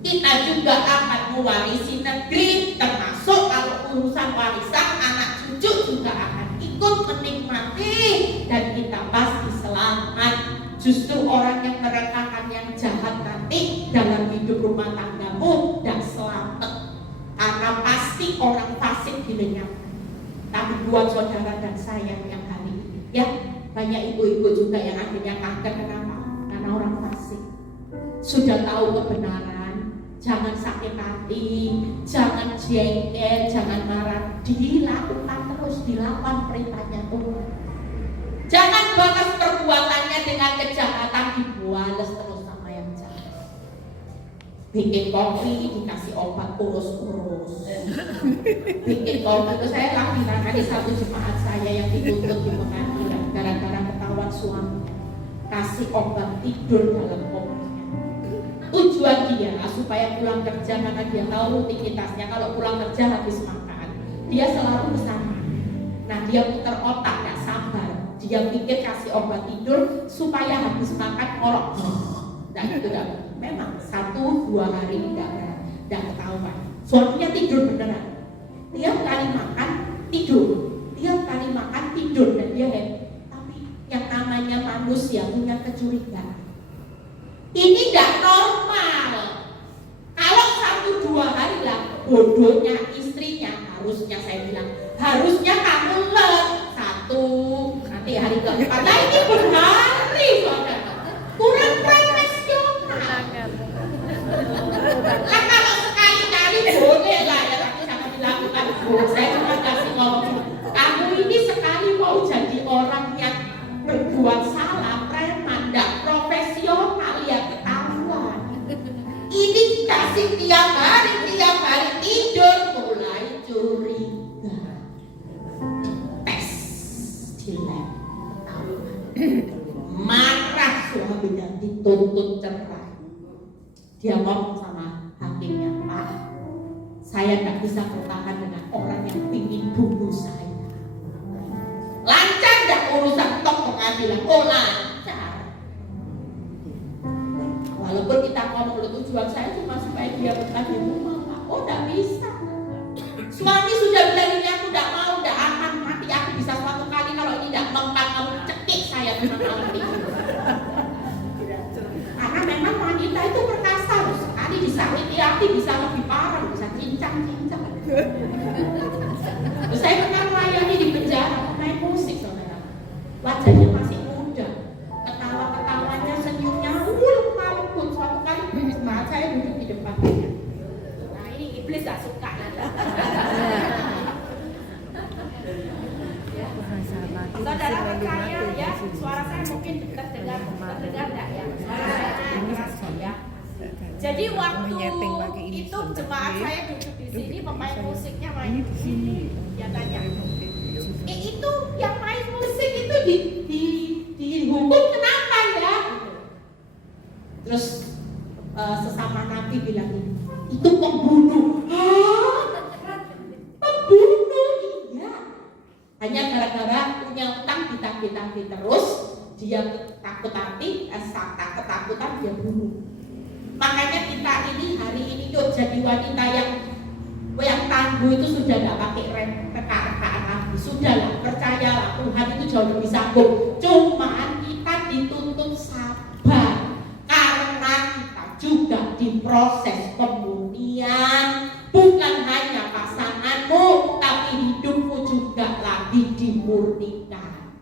Kita juga akan mewarisi negeri, termasuk kalau urusan warisan anak cucu juga akan ikut menikmati, dan kita pasti selamat. Justru orang yang merekakan yang jahat nanti dalam hidup rumah tanggamu dan selamat, karena pasti orang fasik dilenyapkan. Tapi buat saudara dan saya yang hari ini, ya banyak ibu-ibu juga yang akhirnya kanker. Kenapa? Karena orang fasik. Sudah tahu kebenaran, jangan sakit hati, jangan jengkel, jangan marah, dilakukan terus, dilakukan perintahnya Tuhan. Jangan balas perbuatannya dengan kejahatan, dibales terus sama yang jahat. Bikin kopi dikasih obat urus-urus. Bikin kopi itu saya lagi nangani satu jemaat saya yang dituntut di pengadilan gara-gara ketahuan suaminya kasih obat tidur dalam kopinya. Tujuan dia supaya pulang kerja, karena dia tahu rutinitasnya kalau pulang kerja habis makan dia selalu bersama. Nah dia putar otak, gak sabar. Dia pikir kasih obat tidur supaya habis makan ngorok. Dan itu memang 1-2 hari tidak ketahuan. Suaminya tidur beneran. Tiap kali makan tidur, tiap kali makan tidur, dan dia tapi yang namanya manusia punya kecurigaan. Ini tidak normal. Kalau 1-2 hari lah, bodohnya istrinya, harusnya saya bilang, harusnya kamu satu, nanti hari keempat. Nah ini berhari, saudara, kurang profesional. Lah kalau sekali-kali boleh lah ya, tapi jangan dilakukan. Saya cuma kasih ngomong, kamu ini sekali mau jadi orang yang berbuat salah, preman, tidak profesional, ya ketahuan. Ini dikasih tiap hari tidur, mulai curiga. Tes di lab, marah suaminya, dituntut cerai. Dia ngomong sama hakimnya, Pak, saya tidak bisa bertahan dengan orang yang ingin bunuh saya. Lancar tidak urusan tok pengadilan? Oh lancar. Walaupun kita ngomong tujuan saya cuma supaya dia betah di rumah, Pak. Oh tidak bisa. Suami sudah bilang ini aku tidak mau, tidak akan, mati aku bisa suatu kali kalau ini tidak mempan, kamu cekik saya dengan malam ini. Karena memang wanita itu perkasa, sekali disakiti hati bisa lebih parah, bisa cincang-cincang. Saya pernah melayani di penjara, main musik, saudara. Wajahnya masih muda, ketawa-ketawanya, senyumnya lembut. Suatu kali jemaat saya duduk di depannya. Nah ini iblis gak suka. Saudara percaya ya, suara saya mungkin terdengar enggak ya? Ya. Jadi waktu itu jemaat saya duduk di sini, pemain musiknya main di sini. Dia tanya, itu yang main musik itu dihukum kenapa ya? Terus sesama nabi bilang, itu pembunuh. Pembunuh, iya. Hanya gara-gara punya utang ditagih-tagih terus, dia takut hati, ketakutan dia bunuh. Makanya kita ini hari ini yuk jadi wanita yang tangguh itu sudah tidak pakai reka-rekaan lagi. Sudahlah, percayalah Tuhan itu jauh lebih sanggup. Cuman kita dituntut sabar karena kita juga diproses pemurnian. Bukan hanya pasanganmu, tapi hidupmu juga lagi dimurnikan.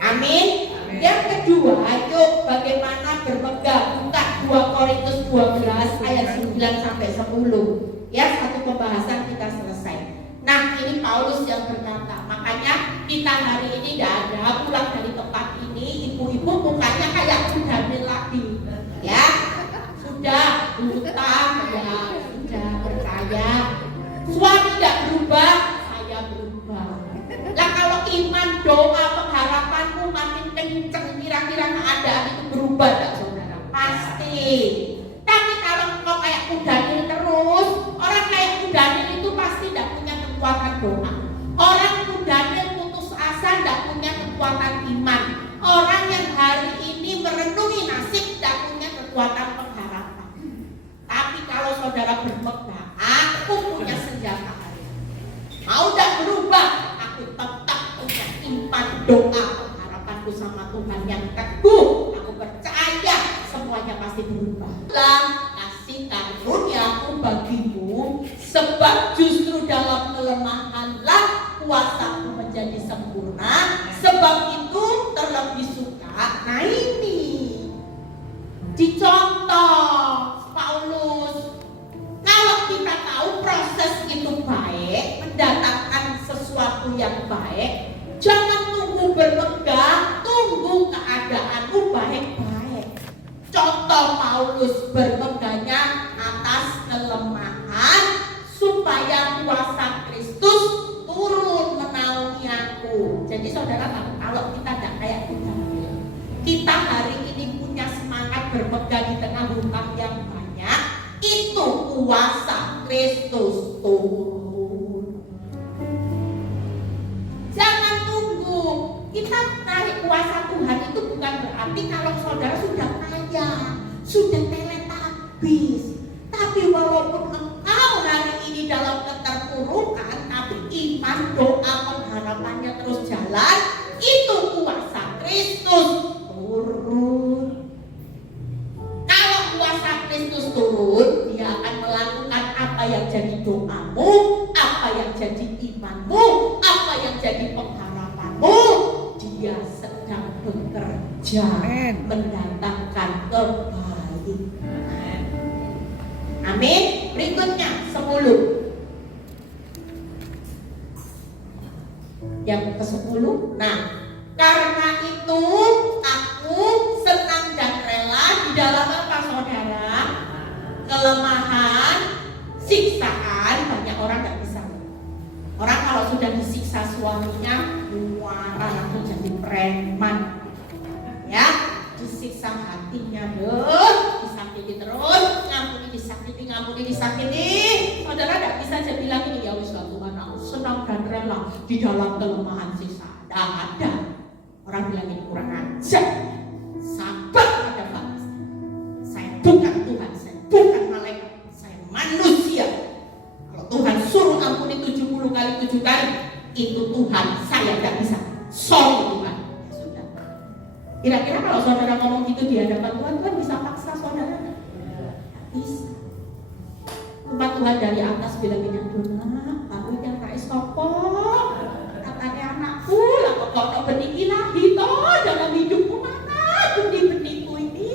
Amin. Yang kedua, yuk bagaimana berpegang. Buka 2 Korintus 12 ayat 9-10. Ya, satu pembahasan kita selesai. Nah, ini Paulus yang berkata, makanya kita hari ini tidak ada pulang dari tempat ini, ibu-ibu mukanya kayak Judanil lagi. Ya, sudah hutang, ya sudah percaya. Suami tidak berubah, saya berubah. Lah kalau iman, doa, pengharapanmu makin kenceng, kira-kira keadaan itu berubah tak saudara? Pasti. Tapi kalau kau kayak Judanil terus, orang kayak Judanil itu pasti tidak punya kekuatan doa. Orang Judanil putus asa tidak punya kekuatan iman. Orang yang hari ini merenungi nasib tidak punya kekuatan pengharapan. Tapi kalau Tuhan yang teguh. Aku percaya semuanya pasti berubah. Kasih karuniaku bagimu, sebab justru dalam kelemahanlah kuasaku menjadi sempurna. Sebab itu terlebih suka. Nah ini dicontoh Paulus. Kalau kita tahu proses itu baik, mendatangkan sesuatu yang baik, jangan tunggu bermegah, tunggu keadaanmu baik-baik. Contoh Paulus bermegahnya atas kelemahan supaya kuasa Kristus turun menaungi aku. Jadi saudara, kalau kita tidak kayak kita hari ini punya semangat bermegah di tengah hutang yang banyak, itu kuasa Kristus turun. Jangan tunggu. Kita tarik kuasa Tuhan itu bukan berarti kalau saudara sudah kaya, sudah teletabis. Tapi walaupun engkau hari ini dalam keterpurukan, tapi iman, doa, pengharapannya terus jalan, itu kuasa Kristus turun. Kalau kuasa Kristus turun, dia akan melakukan apa yang jadi doamu, apa yang jadi imanmu, apa yang jadi pengharapanmu. Dia sedang bekerja mendatangkan kebaikan. Amin. Berikutnya 10. Yang ke-10. Nah, karena itu aku senang dan rela di dalam apa saudara? Kelemahan, siksaan. Banyak orang gak bisa. Orang kalau sudah disiksa suaminya, marah langsung jadi preman. Ya, disiksa hatinya, disakiti terus, ngampuni disakiti. Saudara gak bisa saya bilang ini ya wis Tuhan, aku senang dan rela di dalam kelemahan siksa. Tidak ada. Orang bilang ini kurang ajar. Sabar pada batas. Saya bukan Tuhan, saya bukan malaikat, saya manusia. Kalau Tuhan suruh ampuni 70 kali 7 kali, itu Tuhan, saya tidak bisa. Sorry Tuhan. Ya sudah. Kira-kira kalau saudara ngomong gitu di hadapan Tuhan, Tuhan bisa paksa saudara? Tidak bisa. Tempat Tuhan dari atas bilang ini, aku yang tak sokong. Katanya anakku, lah kok benih lagi toh dalam hidupku, mana benih-benihku ini.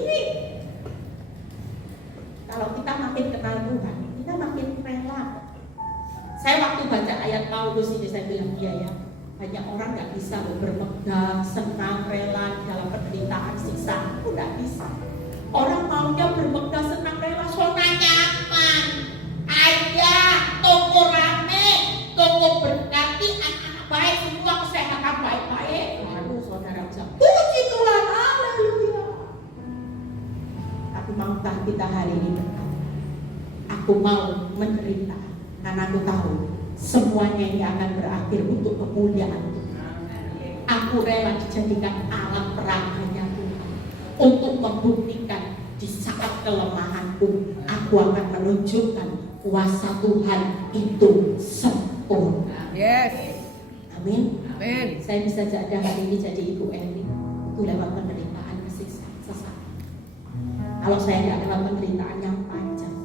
Kalau kita makin kenal Tuhan, kita makin rela. Saya waktu baca ayat Paulus ini saya bilang iya ya, banyak orang nggak bisa bermegah, senang, rela dalam penderitaan, siksa. Itu nggak bisa. Orang maunya bermegah, senang, rela, zona nyaman, ayah, toko rame, toko berkati, anak-anak baik, semua kesehatan baik-baik. Lalu saudara bisa puji Tuhan, haleluya. Aku maukah kita hari ini berkata, aku mau menderita, karena aku tahu semuanya ini akan berakhir untuk kemuliaan Tuhan. Aku rela dijadikan alat peragannya Tuhan untuk membuktikan di saat kelemahanku, aku akan menunjukkan kuasa Tuhan itu sempurna. Yes. Amin. Amin. Saya bisa jadi hari ini jadi Ibu Eli itu lewat penderitaan kesiksaan sesak. Kalau saya tidak lewat penderitaan yang panjang,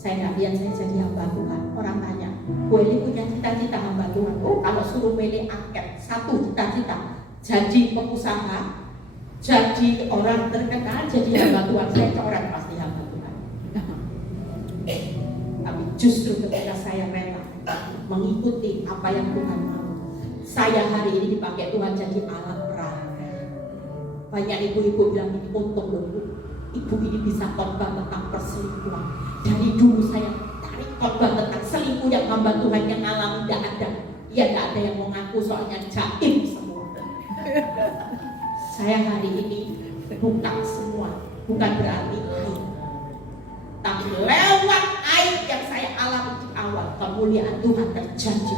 saya nggak lihat saya jadi hamba Tuhan. Orang tanya, Bu Eli punya cita-cita hamba Tuhan. Oh, kalau suruh milih angket, satu cita-cita jadi pengusaha, jadi orang terkenal, jadi hamba Tuhan. Saya coret pasti hamba Tuhan. Tapi justru ketika saya rela mengikuti apa yang Tuhan mau, saya hari ini dipakai Tuhan jadi alat peraga. Banyak ibu-ibu bilang ini untung loh Bu, ibu ini bisa khotbah tentang perselingkuhan. Dari dulu saya tarik khotbah tentang selingkuh yang hamba Tuhan yang alami tidak ada. Ya tidak ada yang mau ngaku soalnya jaim semua. Saya hari ini buka semua, bukan berarti aib, tapi lewat aib yang saya alami di awal, kemuliaan Tuhan terjadi.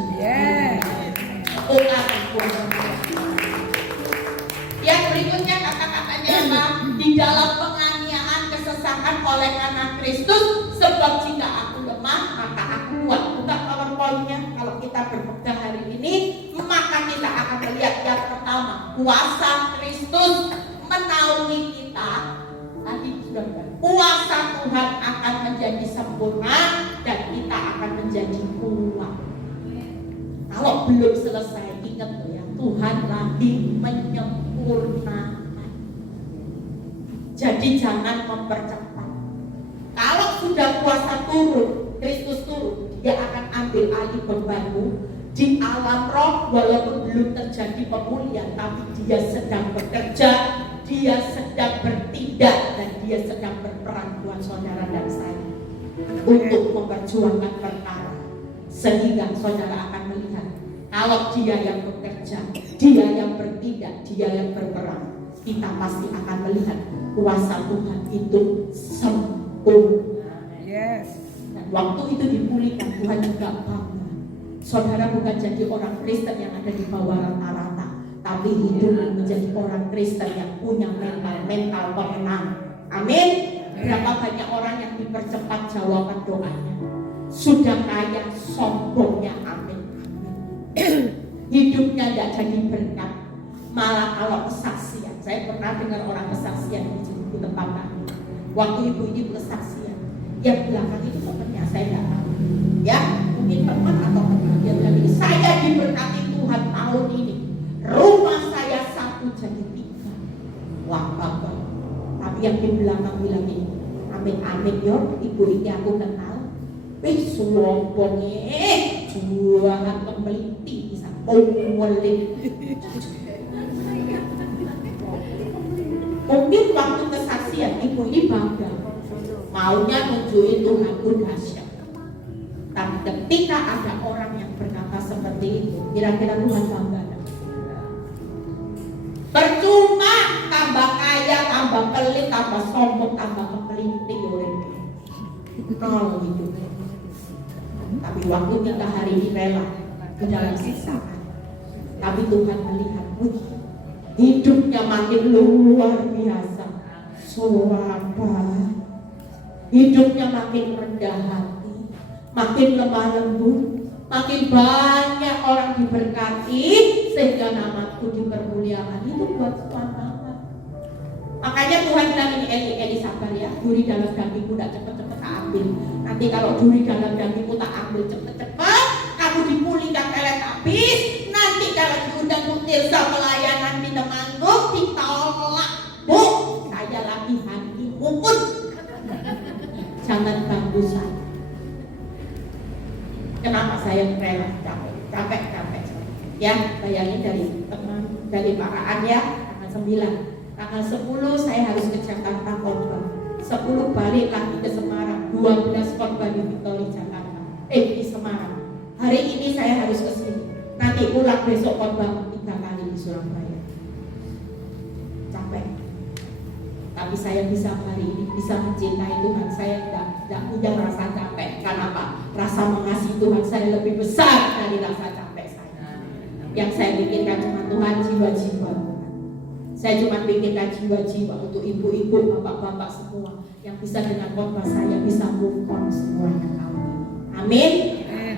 Yang berikutnya kata-katanya apa? Di dalam penganiayaan kesesakan oleh anak Kristus, sebab jika aku lemah maka aku kuat. Buka PowerPoint-nya. Kalau kita berpegang hari ini, maka kita akan melihat yang pertama, kuasa Kristus Tuhan akan menjadi sempurna dan kita akan menjadi kuat. Kalau belum selesai, ingat loh ya, Tuhan lagi menyempurnakan. Jadi jangan mempercepat. Kalau sudah kuasa turun, Kristus turun, dia akan ambil alih bebanmu. Di alam roh walaupun belum terjadi pemulihan, tapi dia sedang bekerja, dia sedang bertindak, dan dia sedang berperan buat saudara dan saya untuk memperjuangkan perkara. Sehingga saudara akan melihat kalau dia yang bekerja, dia yang bertindak, dia yang berperan, kita pasti akan melihat kuasa Tuhan itu sempurna. Yes. Dan waktu itu dipulihkan, Tuhan juga bangga. Saudara bukan jadi orang Kristen yang ada di bawah rata-rata, tapi hidup menjadi orang Kristen yang punya mental pemenang. Amin. Berapa banyak orang yang dipercepat jawaban doanya, sudah kaya sombongnya. Amin. Hidupnya tidak jadi berkat, malah kalau kesaksian. Saya pernah dengar orang kesaksian di tempat kami. Waktu ibu ini kesaksian, yang belakang itu temannya saya tidak tahu. Ya, mungkin teman atau teman. Dia bilang ini, saya diberkati Tuhan tahun ini, rumah saya 1 jadi 3. Wah, bangga. Tapi yang di belakang bilang ini, amin yo, ibu ini aku kenal. Sombongnya, jualan kemeliti bisa ngomolin. Mungkin waktu kesaksian ibu ini bangga, maunya nunjukin Tuhan pun dahsyat. Tapi ketika ada orang yang berkata seperti itu, kira-kira Tuhan bangga? Percuma tambah kaya, tambah pelit, tambah sombong, tambah kemelinting orang. Nol gitu. Tapi waktu kita hari ini rela di dalam siksaan, tapi Tuhan melihat, hidupnya makin luar biasa, suara, hidupnya makin rendah hati, makin lemah lembut, makin banyak orang diberkati, sehingga namaku dipermuliakan. Itu buat Tuhan banget. Makanya Tuhan bilang ini, Eli sabar ya, duri dalam dagingmu tidak cepet-cepet tak ambil. Nanti kalau duri dalam dagingmu tak ambil cepet-cepet, kamu dipulihkan teletabis. Nanti kalau diundang Tirza pelayanan di Temanggung, ditolak. Bu, saya lagi hati mukut. Jangan ganggu saya. Kenapa saya rela? Capek. Ya, bayangin dari Paraan ya, tanggal 9. Tanggal 10 saya harus ke Jakarta khotbah. 10 balik lagi ke Semarang. 12 khotbah di Victoria Jakarta. Di Semarang. Hari ini saya harus ke sini. Nanti pulang besok khotbah 3 kali di Surabaya. Capek. Tapi saya bisa hari ini bisa mencintai Tuhan. Saya tidak punya rasa capek. Kenapa? Rasa mengasihi Tuhan saya lebih besar dari rasa capek saya. Yang saya pikirkan cuma Tuhan, jiwa-jiwa. Saya cuma pikirkan jiwa-jiwa untuk ibu-ibu, bapak-bapak semua yang bisa dengan khotbah saya bisa move on semuanya tahun ini. Amin.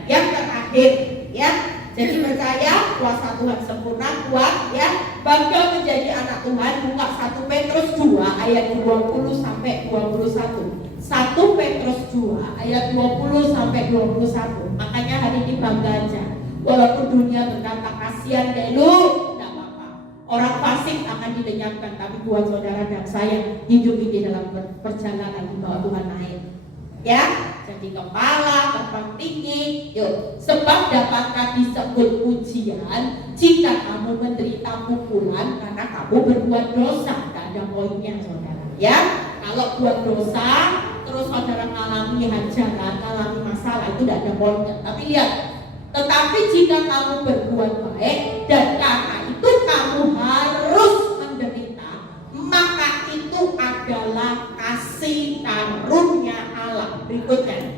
Yang terakhir, ya. Jadi percaya kuasa Tuhan sempurna, kuat, ya. Bangga menjadi anak Tuhan. Buka 1 Petrus 2 ayat 20 sampai 21. 1 Petrus 2 ayat 20 sampai 21. Makanya hari ini bangga aja. Walaupun dunia berkata kasihan deh lu, tidak apa-apa. Orang fasik akan dilenyapkan, tapi buat saudara dan saya hidup di dalam perjalanan di bawah Tuhan naik. Ya, jadi kepala terbang tinggi. Yuk, sebab dapatkah disebut pujian jika kamu menderita pukulan karena kamu berbuat dosa? Tidak ada poinnya saudara. Ya, kalau buat dosa terus saudara mengalami hajaran, mengalami masalah, itu tidak ada poinnya. Tapi lihat, tetapi jika kamu berbuat baik dan karena itu kamu harus menderita, maka itu adalah kasih karunia Allah. Berikutnya,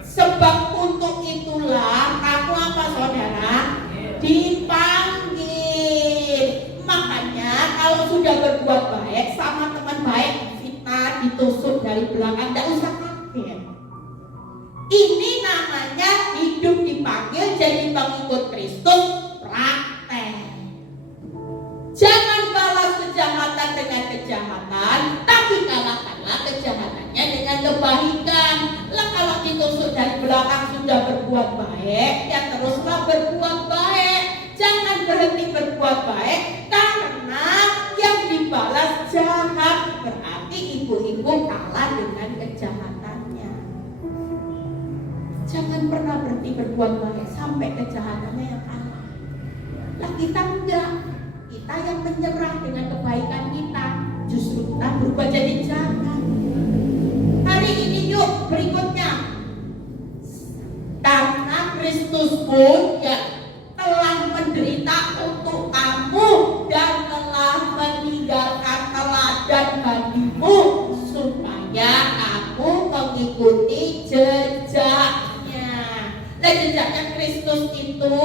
sebab untuk itulah kamu apa saudara? Dipanggil. Makanya kalau sudah berbuat baik sama teman baik, fitnah, ditusuk dari belakang, tidak usah kaget. Ini namanya hidup dipanggil jadi pengikut Kristus, praktek. Jangan balas kejahatan dengan kejahatan, tapi kalahkanlah kejahatannya dengan kebaikan. Lah kalau ditusuk dari belakang sudah berbuat baik, ya teruslah berbuat baik. Jangan berhenti berbuat baik karena yang dibalas jahat. Berarti ibu-ibu kalah dengan kejahatannya. Jangan pernah berhenti berbuat baik sampai kejahatannya yang kalah. Lah kita enggak. Kita yang menyerah dengan kebaikan kita, justru kita berubah jadi jahat. Hari ini yuk berikutnya, karena Kristus pun ya telah menderita untuk kamu dan telah meninggalkan teladan bagimu supaya kamu mengikuti jejaknya. Dan jejaknya Kristus itu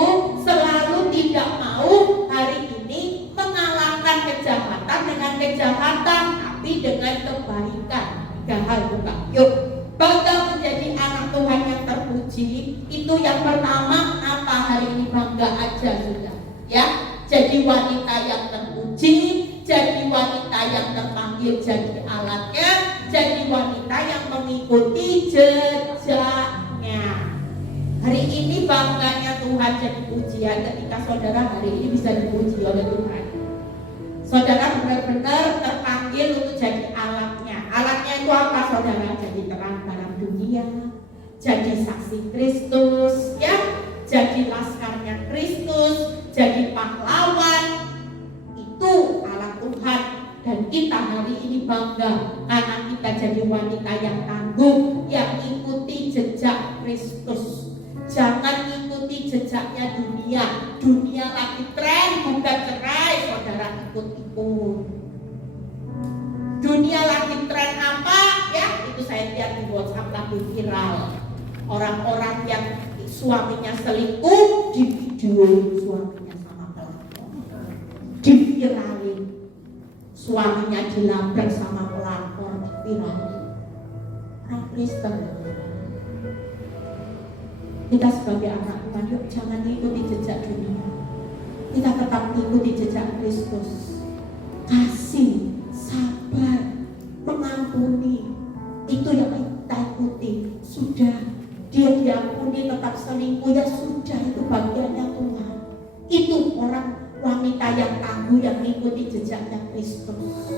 selalu tidak mau hari ini mengalahkan kejahatan dengan kejahatan, tapi dengan kebaikan. Hal buka. Yuk, bangga menjadi anak Tuhan yang terpuji. Itu yang pertama. Apa hari ini bangga aja sudah, ya. Jadi wanita yang terpuji, jadi wanita yang terpanggil jadi alatnya, jadi wanita yang mengikuti jejaknya. Hari ini bangganya Tuhan jadi pujian ketika saudara hari ini bisa dipuji oleh Tuhan. Saudara benar-benar terpanggil untuk jadi alatnya. Alatnya itu apa saudara? Jadi terang dalam dunia, jadi saksi Kristus, ya, jadi laskarnya Kristus, jadi pahlawan. Itu alat Tuhan. Dan kita hari ini bangga karena kita jadi wanita yang tangguh, yang ikuti jejak Kristus. Jangan ikuti jejaknya dunia. Dunia lagi tren bukan cerai, saudara ikut-ikut. Dunia lagi tren apa? Ya, itu saya lihat di WhatsApp lagi viral. Orang-orang yang suaminya selingkuh di video suaminya sama pelakor, diviralin. Suaminya dilabrak sama pelakor, diviralin. Orang Kristen. Kita sebagai anak Tuhan, yuk jangan ikuti jejak dunia. Kita tetap ikuti jejak Kristus. Kasih, sabar, mengampuni. Itu yang kita ikuti. Sudah, dia diampuni tetap selingkuh, ya sudah, itu bagiannya Tuhan. Itu orang wanita yang tangguh yang mengikuti jejaknya Kristus.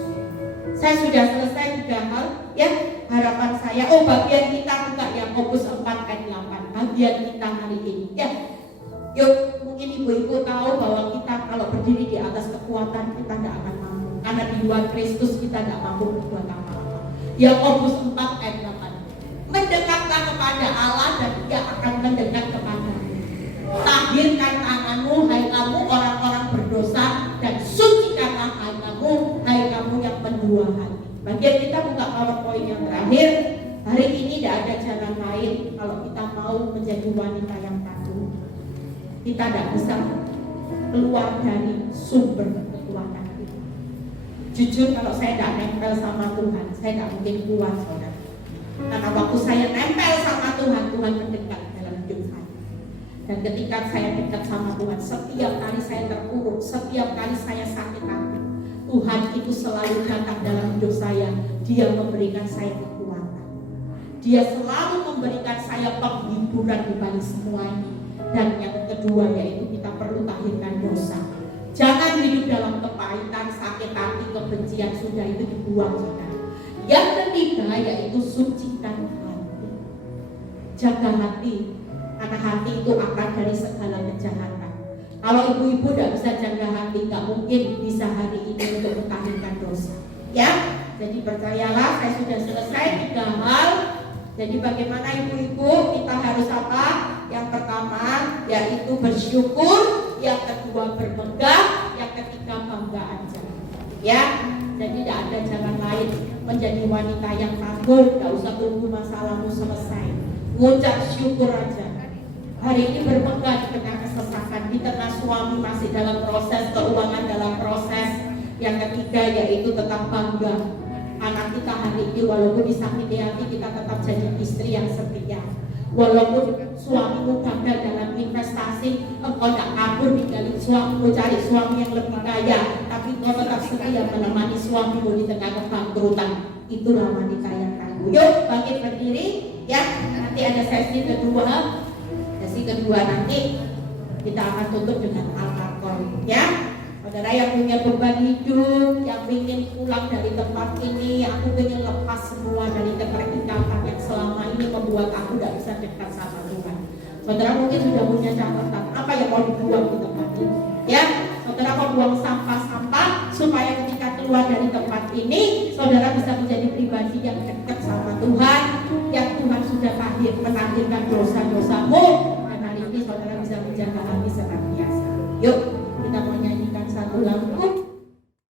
Saya sudah selesai 3 hal, ya. Harapan saya, bagian kita buka Yakobus 4 ayat 8. Bagian kita hari ini, ya. Yuk, mungkin ibu-ibu tahu bahwa kita kalau berdiri di atas kekuatan kita tidak akan mampu. Karena di luar Kristus kita tidak mampu berbuat apa-apa. Yakobus 4 ayat 8. Mendekatlah kepada Allah dan Dia akan mendekat kepadamu. Tahirkan tanganmu, hai kamu orang-orang berdosa, dan sucikanlah tanganmu, hai kamu yang pendua hati. Bagian kita buka PowerPoint yang terakhir. Hari ini tidak ada jalan lain kalau kita mau menjadi wanita yang tangguh. Kita tidak bisa keluar dari sumber kekuatan kita. Jujur kalau saya tidak nempel sama Tuhan, saya tidak mungkin kuat, saudara. Karena waktu saya nempel sama Tuhan, Tuhan mendekat dalam hidup saya. Dan ketika saya dekat sama Tuhan, setiap kali saya terpuruk, setiap kali saya sakit hati, Tuhan itu selalu datang dalam hidup saya. Dia memberikan saya kekuatan. Dia selalu memberikan saya penghiburan di balik semua ini. Dan yang kedua yaitu kita perlu tahirkan dosa. Jangan hidup dalam kepahitan, sakit hati, kebencian, sudah itu dibuang, saudara. Yang ketiga yaitu sucikan hati. Jaga hati, karena hati itu akar dari segala kejahatan. Kalau ibu-ibu tidak bisa jaga hati, nggak mungkin bisa hari ini untuk mentahirkan dosa. Ya, jadi percayalah, saya sudah selesai 3 hal. Jadi bagaimana ibu-ibu kita harus apa? Yang pertama yaitu bersyukur, yang kedua bermegah, yang ketiga bangga aja. Ya, jadi tidak ada jalan lain menjadi wanita yang tangguh. Tidak usah tunggu masalahmu selesai, ngucap syukur aja. Hari ini bermegah di tengah kesesakan, di tengah suami masih dalam proses, keuangan dalam proses. Yang ketiga yaitu tetap bangga. Anak kita hari ini walaupun disakiti hati, kita tetap jadi istri yang setia. Walaupun suamimu gagal dalam investasi, engkau tidak kabur ninggalin suamimu, cari suami yang lebih kaya, tapi engkau tetap setia menemani suamimu di tengah kebangkrutan. Itulah wanita yang kaya. Yuk bangkit berdiri ya. Nanti ada sesi kedua. Sesi kedua nanti kita akan tutup dengan Al-Hakol ya. Saudara yang punya beban hidup, yang ingin pulang dari tempat ini, aku ingin lepas semua dari keterikatan yang selama ini membuat aku tidak bisa dekat sama Tuhan. Saudara mungkin sudah punya catatan apa yang mau dibuang di tempat ini ya. Saudara mau buang sampah-sampah supaya ketika keluar dari tempat ini saudara bisa menjadi pribadi yang dekat sama Tuhan, yang Tuhan sudah menakdirkan dosa-dosamu, dan hari ini saudara bisa menjaga hati senantiasa. Yuk